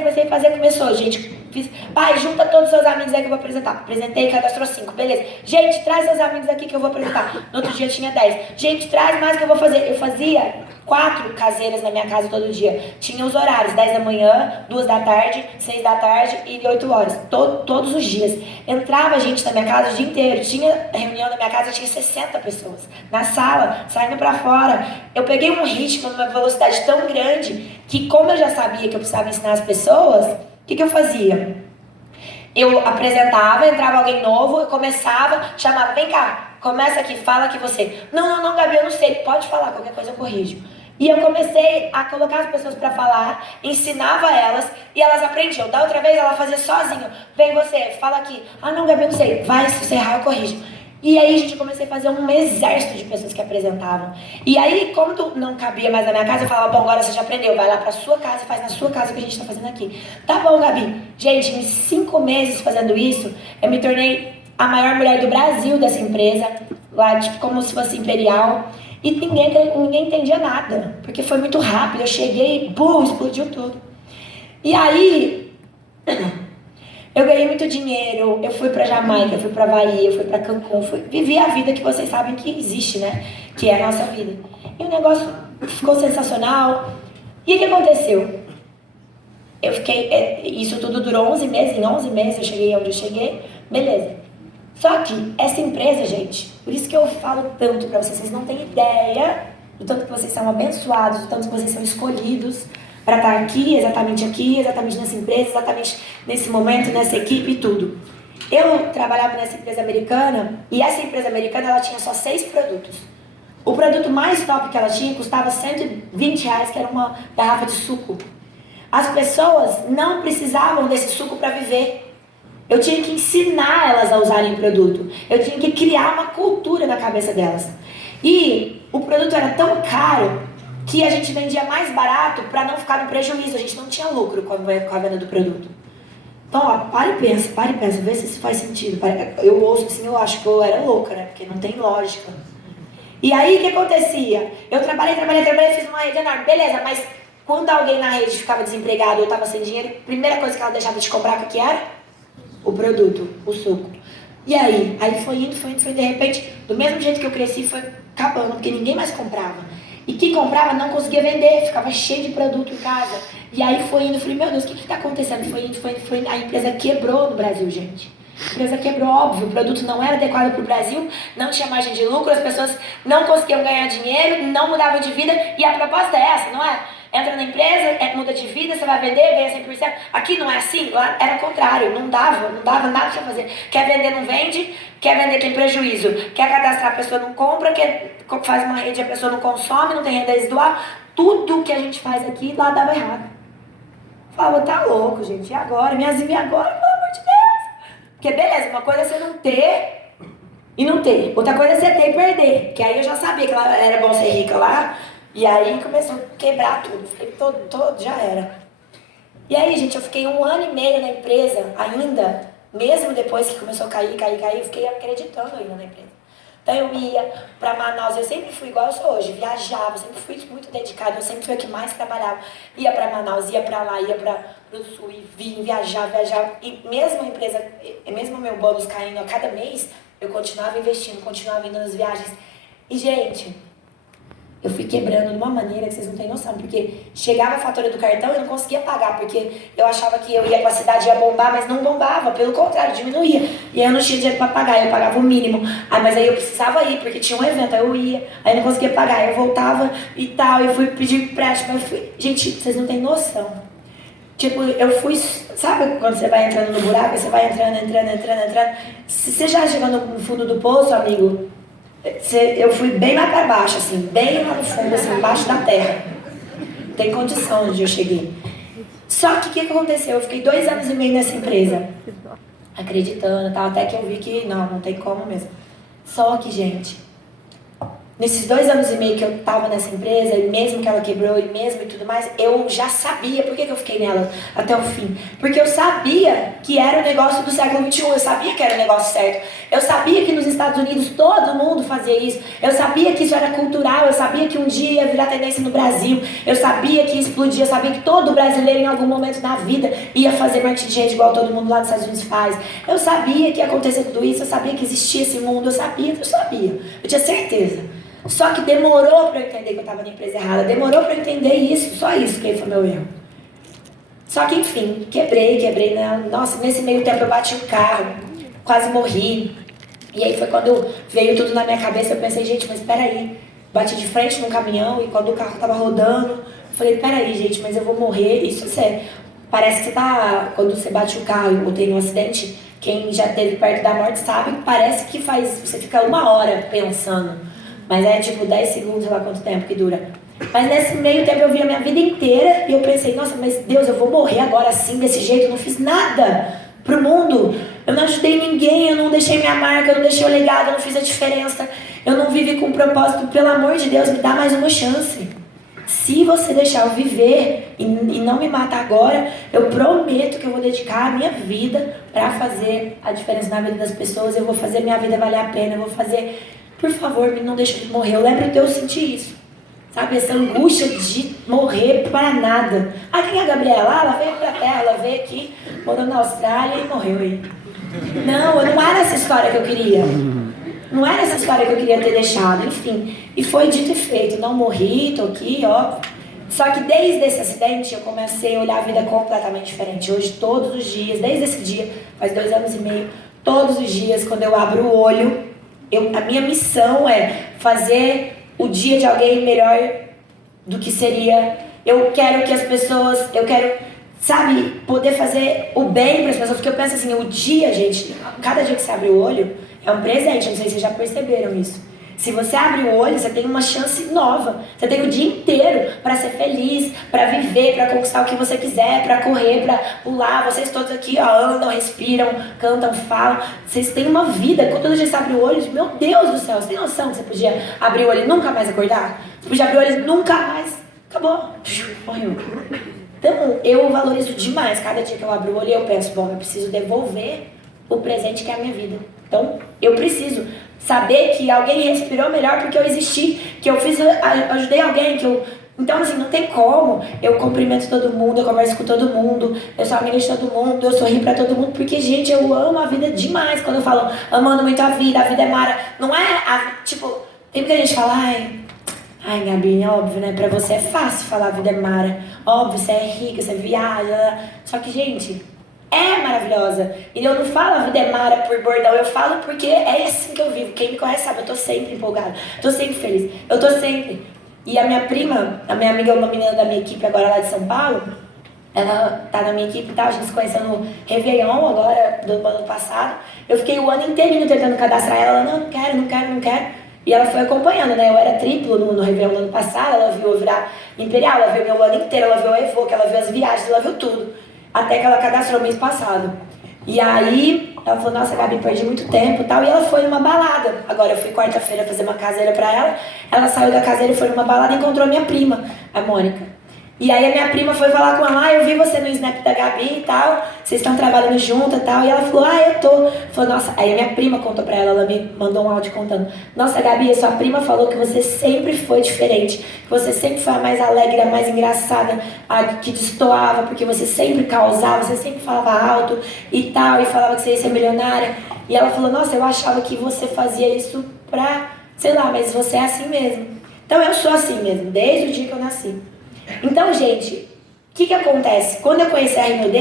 começou. Gente, fiz, pai, junta todos os seus amigos aí que eu vou apresentar. Apresentei, cadastrou 5, beleza. Gente, traz seus amigos aqui que eu vou apresentar. No outro dia tinha 10. Gente, traz mais que eu vou fazer. Eu fazia 4 caseiras na minha casa todo dia. Tinha os horários, 10 da manhã, 2 da tarde, 6 da tarde e 8 horas. Todos os dias. Entrava gente na minha casa o dia inteiro. Tinha reunião na minha casa, tinha 60 pessoas. Na sala, saindo pra fora. Eu peguei um ritmo, uma velocidade tão grande, que como eu já sabia que eu precisava ensinar as pessoas, o que eu fazia? Eu apresentava, entrava alguém novo, eu começava, chamava, vem cá, começa aqui, fala aqui você. Não, Gabi, eu não sei, pode falar, qualquer coisa eu corrijo. E eu comecei a colocar as pessoas para falar, ensinava elas e elas aprendiam. Da outra vez ela fazia sozinho, vem você, fala aqui. Ah não, Gabi, eu não sei, vai, se você errar eu corrijo. E aí, gente, eu comecei a fazer um exército de pessoas que apresentavam. E aí, quando não cabia mais na minha casa, eu falava, bom, agora você já aprendeu, vai lá pra sua casa e faz na sua casa o que a gente tá fazendo aqui. Tá bom, Gabi. Gente, em 5 meses fazendo isso, eu me tornei a maior mulher do Brasil dessa empresa, lá, tipo, como se fosse imperial. E ninguém entendia nada, porque foi muito rápido. Eu cheguei e, bum, explodiu tudo. E aí... eu ganhei muito dinheiro, eu fui pra Jamaica, eu fui pra Bahia, eu fui pra Cancún, vivi a vida que vocês sabem que existe, né? Que é a nossa vida. E o negócio ficou sensacional. E o que aconteceu? Eu fiquei, isso tudo durou 11 meses, em 11 meses eu cheguei onde eu cheguei, beleza. Só que essa empresa, gente, por isso que eu falo tanto pra vocês, vocês não têm ideia do tanto que vocês são abençoados, do tanto que vocês são escolhidos para estar aqui, exatamente nessa empresa, exatamente nesse momento, nessa equipe e tudo. Eu trabalhava nessa empresa americana e essa empresa americana ela tinha só 6 produtos. O produto mais top que ela tinha custava R$120, que era uma garrafa de suco. As pessoas não precisavam desse suco para viver. Eu tinha que ensinar elas a usarem o produto. Eu tinha que criar uma cultura na cabeça delas. E o produto era tão caro que a gente vendia mais barato para não ficar no prejuízo. A gente não tinha lucro com a venda do produto. Então, ó, para e pensa, vê se isso faz sentido. Eu ouço assim, eu acho que eu era louca, né? Porque não tem lógica. E aí, o que acontecia? Eu trabalhei, fiz uma rede enorme. Beleza, mas quando alguém na rede ficava desempregado ou estava sem dinheiro, a primeira coisa que ela deixava de comprar, o que era? O produto, o suco. E aí? Aí foi indo, de repente, do mesmo jeito que eu cresci, foi acabando, porque ninguém mais comprava. E quem comprava não conseguia vender, ficava cheio de produto em casa. E aí foi indo, falei, meu Deus, o que está acontecendo? Foi indo, a empresa quebrou no Brasil, gente. A empresa quebrou, óbvio, o produto não era adequado para o Brasil, não tinha margem de lucro, as pessoas não conseguiam ganhar dinheiro, não mudavam de vida, e a proposta é essa, não é? Entra na empresa, muda de vida, você vai vender, ganha 100%. Aqui não é assim, lá era o contrário, não dava nada para fazer. Quer vender, não vende, quer vender, tem prejuízo. Quer cadastrar, a pessoa não compra, faz uma rede, a pessoa não consome, não tem renda residual. Tudo que a gente faz aqui, lá dava errado. Falava, tá louco, gente, e agora? E agora, pelo amor de Deus? Porque beleza, uma coisa é você não ter e não ter. Outra coisa é você ter e perder. Que aí eu já sabia que era bom ser rica lá. E aí começou a quebrar tudo. Falei, já era. E aí, gente, eu fiquei 1 ano e meio na empresa ainda. Mesmo depois que começou a cair, eu fiquei acreditando ainda na empresa. Então eu ia pra Manaus, eu sempre fui igual eu sou hoje, viajava, sempre fui muito dedicada, eu sempre fui a que mais trabalhava. Ia pra Manaus, ia pra lá, ia pro sul, e vim, viajava. E mesmo a empresa, mesmo o meu bônus caindo a cada mês, eu continuava investindo, continuava indo nas viagens. E, gente, eu fui quebrando de uma maneira que vocês não têm noção, porque chegava a fatura do cartão e eu não conseguia pagar, porque eu achava que eu ia pra cidade, ia bombar, mas não bombava, pelo contrário, diminuía. E aí eu não tinha dinheiro pra pagar, eu pagava o mínimo. Mas aí eu precisava ir, porque tinha um evento, aí eu ia, aí eu não conseguia pagar, aí eu voltava e tal, eu fui pedir empréstimo, Gente, vocês não têm noção. Tipo, eu fui, sabe quando você vai entrando no buraco, você vai entrando. Se você já chegou no fundo do poço, amigo, eu fui bem lá pra baixo, assim, bem lá no fundo, assim, embaixo da terra. Não tem condição onde eu cheguei. Só que o que aconteceu? Eu fiquei 2 anos e meio nessa empresa, acreditando, tal, até que eu vi que não tem como mesmo. Só que, gente, nesses 2 anos e meio que eu tava nessa empresa, e mesmo que ela quebrou, e mesmo e tudo mais, eu já sabia. Por que eu fiquei nela até o fim? Porque eu sabia que era o negócio do século XXI, eu sabia que era o negócio certo. Eu sabia que nos Estados Unidos todo mundo fazia isso. Eu sabia que isso era cultural, eu sabia que um dia ia virar tendência no Brasil. Eu sabia que ia explodir, eu sabia que todo brasileiro em algum momento na vida ia fazer marketing de rede igual todo mundo lá nos Estados Unidos faz. Eu sabia que ia acontecer tudo isso, eu sabia que existia esse mundo, eu sabia. Eu tinha certeza. Só que demorou para eu entender que eu estava na empresa errada, demorou para eu entender isso, só isso que foi meu erro. Só que enfim, quebrei, né? Nossa, nesse meio tempo eu bati o carro, quase morri. E aí foi quando veio tudo na minha cabeça, eu pensei, gente, mas peraí, bati de frente num caminhão e quando o carro tava rodando, eu falei, peraí, gente, mas eu vou morrer, isso é sério. Parece que você tá, quando você bate o carro ou tem um acidente, quem já esteve perto da morte sabe que parece que você fica 1 hora pensando. Mas é tipo 10 segundos, sei lá quanto tempo que dura. Mas nesse meio tempo eu vi a minha vida inteira e eu pensei, nossa, mas Deus, eu vou morrer agora assim, desse jeito, eu não fiz nada pro mundo. Eu não ajudei ninguém, eu não deixei minha marca, eu não deixei o legado, eu não fiz a diferença. Eu não vivi com propósito, pelo amor de Deus, me dá mais uma chance. Se você deixar eu viver e não me matar agora, eu prometo que eu vou dedicar a minha vida para fazer a diferença na vida das pessoas, eu vou fazer minha vida valer a pena, eu vou fazer... Por favor, não deixa de morrer. Eu lembro de eu sentir isso. Sabe, essa angústia de morrer para nada. Ah, quem é a Gabriela? Ela veio pra terra, ela veio aqui, morou na Austrália e morreu aí. Não era essa história que eu queria. Não era essa história que eu queria ter deixado, enfim. E foi dito e feito. Não morri, tô aqui, ó. Só que desde esse acidente eu comecei a olhar a vida completamente diferente. Hoje, todos os dias, desde esse dia, faz 2 anos e meio, todos os dias, quando eu abro o olho, a minha missão é fazer o dia de alguém melhor do que seria. Eu quero que as pessoas, sabe, poder fazer o bem para as pessoas, porque eu penso assim, o dia, gente, cada dia que você abre o olho é um presente, não sei se vocês já perceberam isso. Se você abre o olho, você tem uma chance nova. Você tem o dia inteiro para ser feliz, para viver, para conquistar o que você quiser, para correr, para pular. Vocês todos aqui, ó, andam, respiram, cantam, falam. Vocês têm uma vida. Quando todo dia você abre o olho, meu Deus do céu, você tem noção que você podia abrir o olho e nunca mais acordar? Você podia abrir o olho e nunca mais. Acabou. Morreu. Então, eu valorizo demais. Cada dia que eu abro o olho, eu penso, bom, eu preciso devolver o presente que é a minha vida. Então, eu preciso saber que alguém respirou melhor porque eu existi, que eu ajudei alguém, Então, assim, não tem como. Eu cumprimento todo mundo, eu converso com todo mundo, eu sou amiga de todo mundo, eu sorrio pra todo mundo, porque, gente, eu amo a vida demais. Quando eu falo amando muito a vida é mara. Não é, tipo, tem muita gente que fala, ai, Gabi, é óbvio, né? Pra você é fácil falar a vida é mara. Óbvio, você é rica, você viaja. Só que, gente, é maravilhosa. E eu não falo a vida é mara por bordão, eu falo porque é assim que eu vivo. Quem me conhece sabe, eu tô sempre empolgada, tô sempre feliz, eu tô sempre. E a minha prima, a minha amiga, uma menina da minha equipe agora lá de São Paulo, ela tá na minha equipe e tal, a gente se conheceu no Réveillon agora, do ano passado. Eu fiquei o ano inteirinho tentando cadastrar ela, não quero. E ela foi acompanhando, né? Eu era triplo no Réveillon do ano passado, ela viu eu virar Imperial, ela viu meu ano inteiro, ela viu a Evoque, ela viu as viagens, ela viu tudo. Até que ela cadastrou mês passado. E aí, ela falou, nossa, Gabi, perdi muito tempo e tal. E ela foi numa balada. Agora, eu fui quarta-feira fazer uma caseira pra ela. Ela saiu da caseira e foi numa balada e encontrou a minha prima, a Mônica. E aí, a minha prima foi falar com ela, eu vi você no Snap da Gabi e tal. Vocês estão trabalhando junto e tal. E ela falou, eu tô. Falou, nossa, aí a minha prima contou pra ela me mandou um áudio contando. Nossa, Gabi, a sua prima falou que você sempre foi diferente. Que você sempre foi a mais alegre, a mais engraçada, a que destoava, porque você sempre causava, você sempre falava alto e tal. E falava que você ia ser milionária. E ela falou, nossa, eu achava que você fazia isso pra, sei lá, mas você é assim mesmo. Então eu sou assim mesmo, desde o dia que eu nasci. Então, gente, o que acontece? Quando eu conheci a RMD,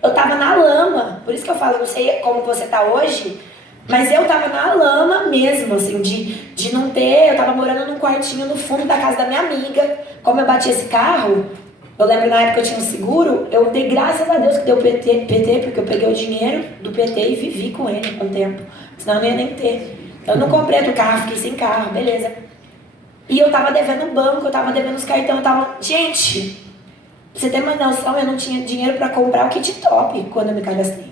eu tava na lama. Por isso que eu falo, não sei como você tá hoje, mas eu tava na lama mesmo, assim, de não ter... Eu tava morando num quartinho no fundo da casa da minha amiga. Como eu bati esse carro, eu lembro na época que eu tinha um seguro, eu dei graças a Deus que deu PT, porque eu peguei o dinheiro do PT e vivi com ele um tempo. Senão eu não ia nem ter. Eu não comprei outro carro, fiquei sem carro, beleza. E eu tava devendo o banco, eu tava devendo os cartões, eu tava... Gente, pra você ter uma noção, eu não tinha dinheiro pra comprar o kit top quando eu me cadastrei.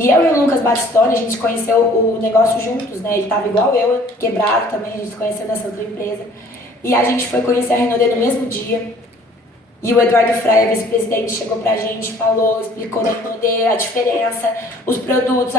E eu e o Lucas Batistoni, a gente conheceu o negócio juntos, né? Ele tava igual eu, quebrado também, a gente se conheceu nessa outra empresa. E a gente foi conhecer a Renaudet no mesmo dia. E o Eduardo Fraia, vice-presidente, chegou pra gente, falou, explicou da Renaudet, a diferença, os produtos,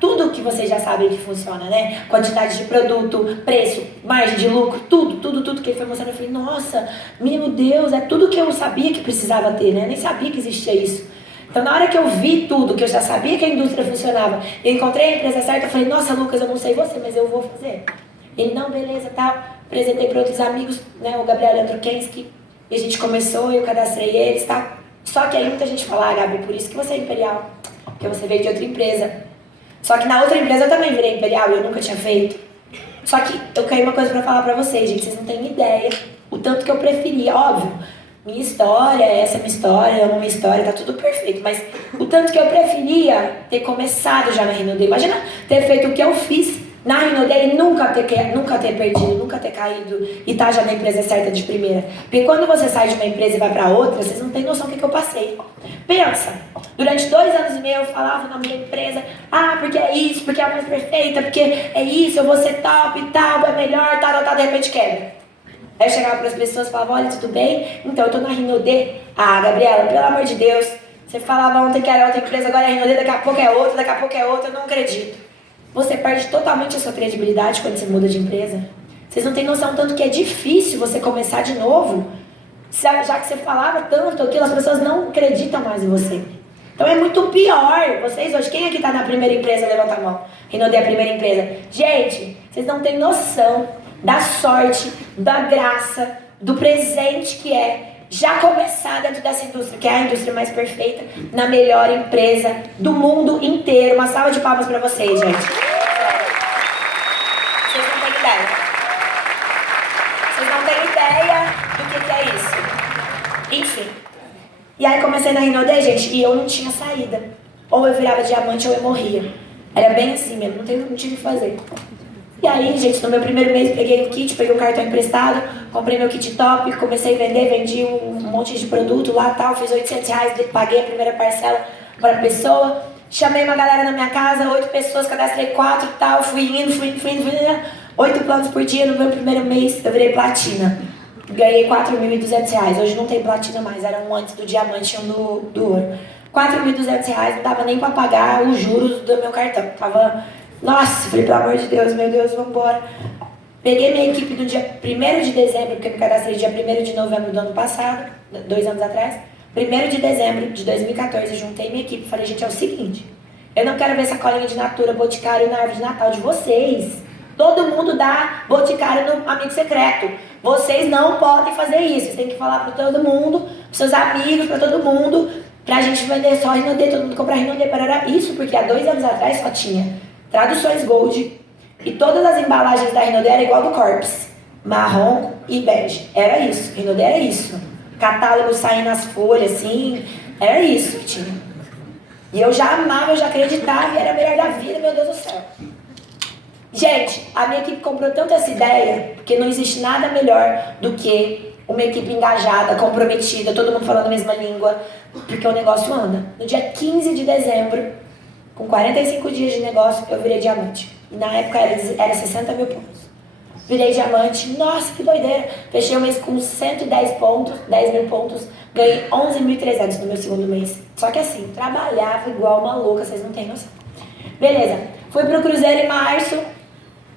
tudo que vocês já sabem que funciona, né? Quantidade de produto, preço, margem de lucro, tudo que ele foi mostrando. Eu falei, nossa, meu Deus, é tudo que eu sabia que precisava ter, né? Eu nem sabia que existia isso. Então, na hora que eu vi tudo, que eu já sabia que a indústria funcionava, eu encontrei a empresa certa, eu falei, nossa, Lucas, eu não sei você, mas eu vou fazer. Ele, não, beleza, tal. Apresentei para outros amigos, né, o Gabriel Andrukensky, e a gente começou, eu cadastrei eles, tá? Só que aí muita gente fala, Gabi, por isso que você é Imperial, porque você veio de outra empresa. Só que na outra empresa eu também virei Imperial e eu nunca tinha feito. Só que eu tenho uma coisa para falar para vocês, gente, vocês não têm ideia o tanto que eu preferia, óbvio. Minha história, essa é minha história, eu amo minha história, tá tudo perfeito. Mas o tanto que eu preferia ter começado já na Renaudet. Imagina ter feito o que eu fiz na Renaudet e nunca ter perdido, nunca ter caído e tá já na empresa certa de primeira. Porque quando você sai de uma empresa e vai pra outra, vocês não têm noção do que eu passei. Pensa, durante 2 anos e meio eu falava na minha empresa, porque é isso, porque é a mais perfeita, porque é isso, eu vou ser top e tal, é melhor, tal, de repente quebra. Aí eu chegava para as pessoas e falava, olha, tudo bem? Então, eu tô na Renaudet. Gabriela, pelo amor de Deus, você falava ontem que era outra empresa, agora é Renaudet, daqui a pouco é outra, eu não acredito. Você perde totalmente a sua credibilidade quando você muda de empresa. Vocês não têm noção tanto que é difícil você começar de novo, já que você falava tanto aquilo, as pessoas não acreditam mais em você. Então é muito pior. Vocês hoje, quem aqui tá na primeira empresa, levanta a mão. Renaudet é a primeira empresa. Gente, vocês não têm noção da sorte, da graça, do presente que é já começar dentro dessa indústria, que é a indústria mais perfeita, na melhor empresa do mundo inteiro. Uma salva de palmas pra vocês, gente. Vocês não têm ideia. Vocês não têm ideia do que é isso. Enfim. E aí comecei na Renaudet, gente, e eu não tinha saída. Ou eu virava diamante ou eu morria. Era bem assim mesmo, não tinha o que fazer. E aí, gente, no meu primeiro mês peguei o kit, peguei o cartão emprestado, comprei meu kit top, comecei a vender, vendi um monte de produto lá, tal, fiz R$800, paguei a primeira parcela para a pessoa, chamei uma galera na minha casa, 8 pessoas, cadastrei 4 e tal, fui indo, 8 planos por dia. No meu primeiro mês eu virei platina, ganhei R$4.200, hoje não tem platina mais, era um antes do diamante e um do ouro. R$4.200, não dava nem para pagar os juros do meu cartão, nossa, falei, pelo amor de Deus, meu Deus, vambora. Peguei minha equipe no dia 1º de dezembro, porque eu me cadastrei dia 1º de novembro do ano passado, 2 anos atrás. 1º de dezembro de 2014, juntei minha equipe e falei, gente, é o seguinte, eu não quero ver sacolinha de Natura, Boticário na árvore de Natal de vocês. Todo mundo dá Boticário no amigo secreto. Vocês não podem fazer isso, vocês têm que falar para todo mundo, pros seus amigos, para todo mundo, pra gente vender só Renaudet, todo mundo comprar Renaudet, parará. Isso porque há 2 anos atrás só tinha Traduções Gold e todas as embalagens da Renaudet eram igual do Corps, marrom e bege. Era isso, Renaudet era isso. Catálogo saindo nas folhas, assim, era isso que tinha. E eu já amava, eu já acreditava e era a melhor da vida, meu Deus do céu. Gente, a minha equipe comprou tanto essa ideia, porque não existe nada melhor do que uma equipe engajada, comprometida, todo mundo falando a mesma língua, porque o negócio anda. No dia 15 de dezembro, com 45 dias de negócio, eu virei diamante. E na época era 60 mil pontos. Virei diamante, nossa, que doideira. Fechei o mês com 110 pontos, 10 mil pontos. Ganhei 11.300 no meu segundo mês. Só que assim, trabalhava igual uma louca, vocês não têm noção. Beleza, fui pro Cruzeiro em março,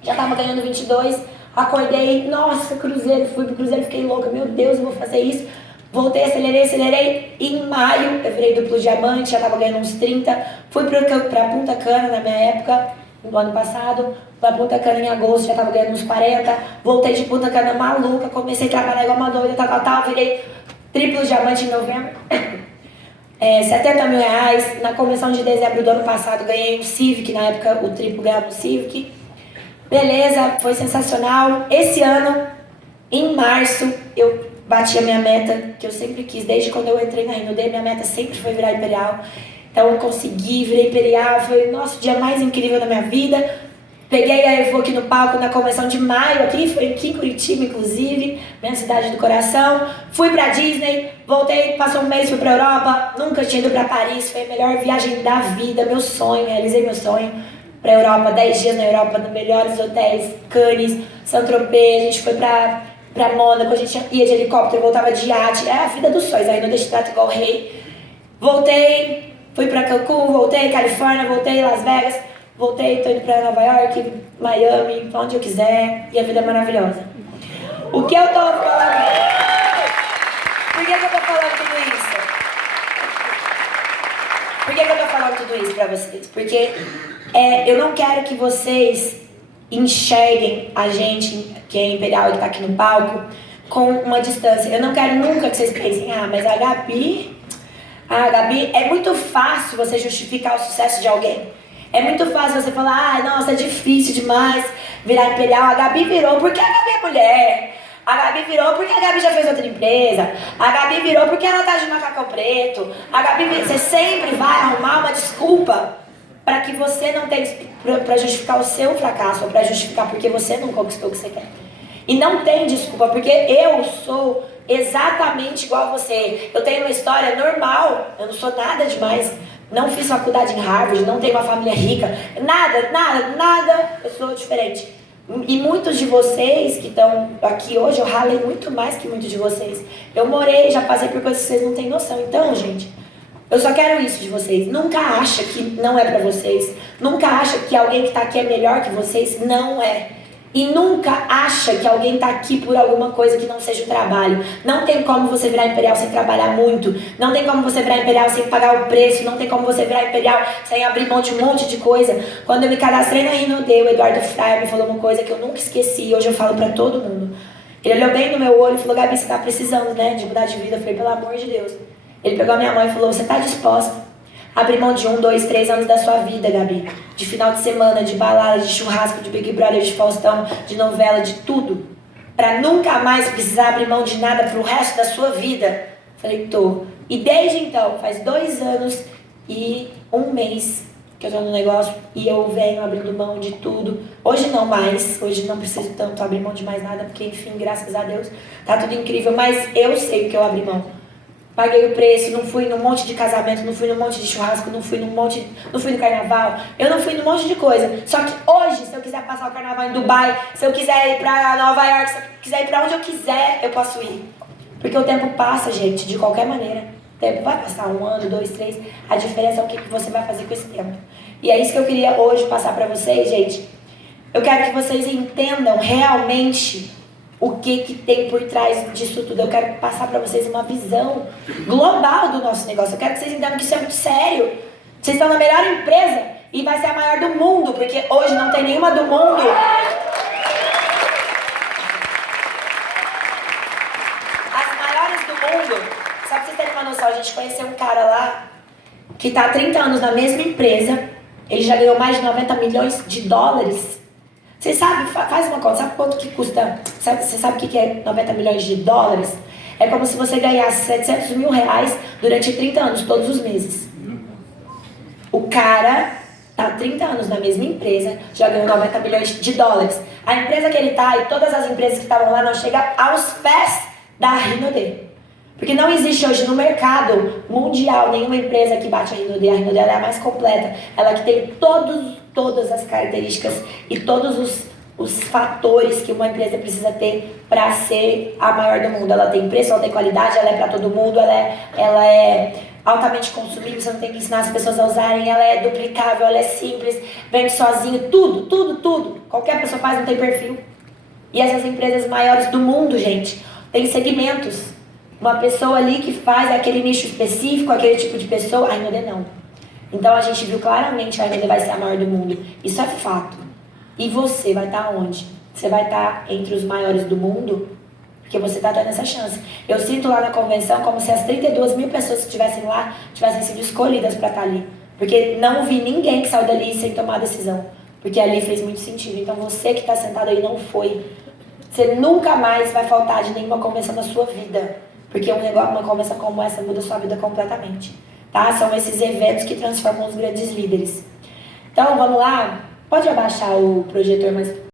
já tava ganhando 22. Acordei, nossa, Cruzeiro, fui pro Cruzeiro, fiquei louca. Meu Deus, eu vou fazer isso. Voltei, acelerei. E em maio eu virei duplo diamante, já tava ganhando uns 30. Fui pra Punta Cana na minha época, no ano passado. Pra Punta Cana em agosto, já tava ganhando uns 40. Voltei de Punta Cana maluca, comecei a trabalhar igual uma doida, tal. Virei triplo diamante em novembro. 70 mil reais. Na convenção de dezembro do ano passado ganhei um Civic, na época o triplo ganhava um Civic. Beleza, foi sensacional. Esse ano, em março, eu bati a minha meta, que eu sempre quis, desde quando eu entrei na Renaudet, minha meta sempre foi virar Imperial. Então eu consegui, virei Imperial, foi, nossa, o dia mais incrível da minha vida. Peguei a Evo aqui no palco na convenção de maio, foi aqui em Curitiba, inclusive, minha cidade do coração. Fui pra Disney, voltei, passou um mês, fui pra Europa. Nunca tinha ido pra Paris, foi a melhor viagem da vida, meu sonho, realizei meu sonho. Pra Europa, 10 dias na Europa, nos melhores hotéis, Cannes, Saint-Tropez, a gente foi pra Mônaco, a gente ia de helicóptero, voltava de iate, é a vida dos sonhos, aí não deixei de trato igual rei. Voltei, fui pra Cancún, voltei, Califórnia, voltei, Las Vegas, voltei, tô indo pra Nova York, Miami, onde eu quiser, e a vida é maravilhosa. O que eu tô falando? Por que eu tô falando tudo isso? Por que eu tô falando tudo isso pra vocês? Porque eu não quero que vocês enxerguem a gente, que é Imperial e que tá aqui no palco, com uma distância. Eu não quero nunca que vocês pensem, mas a Gabi, é muito fácil você justificar o sucesso de alguém. É muito fácil você falar, nossa, é difícil demais virar Imperial. A Gabi virou porque a Gabi é mulher. A Gabi virou porque a Gabi já fez outra empresa. A Gabi virou porque ela tá de macacão preto. Você sempre vai arrumar uma desculpa para que você não tenha, para justificar o seu fracasso, ou para justificar porque você não conquistou o que você quer. E não tem desculpa, porque eu sou exatamente igual a você. Eu tenho uma história normal, eu não sou nada demais. Não fiz faculdade em Harvard, não tenho uma família rica. Nada, eu sou diferente. E muitos de vocês que estão aqui hoje, eu ralei muito mais que muitos de vocês. Eu morei, já passei por coisas que vocês não têm noção. Então, gente, eu só quero isso de vocês. Nunca acha que não é pra vocês. Nunca acha que alguém que tá aqui é melhor que vocês. Não é. E nunca acha que alguém tá aqui por alguma coisa que não seja o trabalho. Não tem como você virar Imperial sem trabalhar muito. Não tem como você virar Imperial sem pagar o preço. Não tem como você virar Imperial sem abrir mão de um monte de coisa. Quando eu me cadastrei na Rinode, o Eduardo Fryer me falou uma coisa que eu nunca esqueci e hoje eu falo pra todo mundo. Ele olhou bem no meu olho e falou, Gabi, você tá precisando, né, de mudar de vida. Eu falei, pelo amor de Deus. Ele pegou a minha mãe e falou, você tá disposta a abrir mão de 1, 2, 3 anos da sua vida, Gabi? De final de semana, de balada, de churrasco, de Big Brother, de Faustão, de novela, de tudo. Pra nunca mais precisar abrir mão de nada pro resto da sua vida. Falei, tô. E desde então, faz 2 anos e 1 mês que eu tô no negócio e eu venho abrindo mão de tudo. Hoje não mais, hoje não preciso tanto abrir mão de mais nada, porque enfim, graças a Deus, tá tudo incrível. Mas eu sei que eu abri mão. Paguei o preço, não fui num monte de casamento, não fui num monte de churrasco, não fui no carnaval, eu não fui num monte de coisa. Só que hoje, se eu quiser passar o carnaval em Dubai, se eu quiser ir pra Nova York, se eu quiser ir pra onde eu quiser, eu posso ir. Porque o tempo passa, gente, de qualquer maneira. O tempo vai passar 1 ano, 2, 3, a diferença é o que você vai fazer com esse tempo. E é isso que eu queria hoje passar pra vocês, gente. Eu quero que vocês entendam realmente o que tem por trás disso tudo. Eu quero passar para vocês uma visão global do nosso negócio. Eu quero que vocês entendam que isso é muito sério. Vocês estão na melhor empresa e vai ser a maior do mundo, porque hoje não tem nenhuma do mundo. As maiores do mundo. Só pra vocês terem uma noção, a gente conheceu um cara lá que está há 30 anos na mesma empresa. Ele já ganhou mais de 90 milhões de dólares. Você sabe, faz uma conta, sabe quanto que custa? Você sabe o que é 90 milhões de dólares? É como se você ganhasse 700 mil reais durante 30 anos, todos os meses. O cara tá há 30 anos na mesma empresa, já ganhou 90 milhões de dólares. A empresa que ele tá e todas as empresas que estavam lá não chegam aos pés da Rinode. Porque não existe hoje no mercado mundial nenhuma empresa que bate a Rinode. A Rinode é a mais completa. Ela que tem todas as características e todos os fatores que uma empresa precisa ter para ser a maior do mundo. Ela tem preço, ela tem qualidade, ela é para todo mundo, ela é altamente consumível, você não tem que ensinar as pessoas a usarem, ela é duplicável, ela é simples, vende sozinho, tudo. Qualquer pessoa faz, não tem perfil. E essas empresas maiores do mundo, gente, tem segmentos. Uma pessoa ali que faz aquele nicho específico, aquele tipo de pessoa, a Rinode não. Então a gente viu claramente que a Rinode vai ser a maior do mundo. Isso é fato. E você vai estar onde? Você vai estar entre os maiores do mundo? Porque você está dando essa chance. Eu sinto lá na convenção como se as 32 mil pessoas que estivessem lá tivessem sido escolhidas para estar ali. Porque não vi ninguém que saiu dali sem tomar decisão. Porque ali fez muito sentido. Então você que está sentado aí não foi. Você nunca mais vai faltar de nenhuma convenção na sua vida. Porque uma convenção como essa muda a sua vida completamente. Tá? São esses eventos que transformam os grandes líderes. Então, vamos lá. Pode abaixar o projetor mais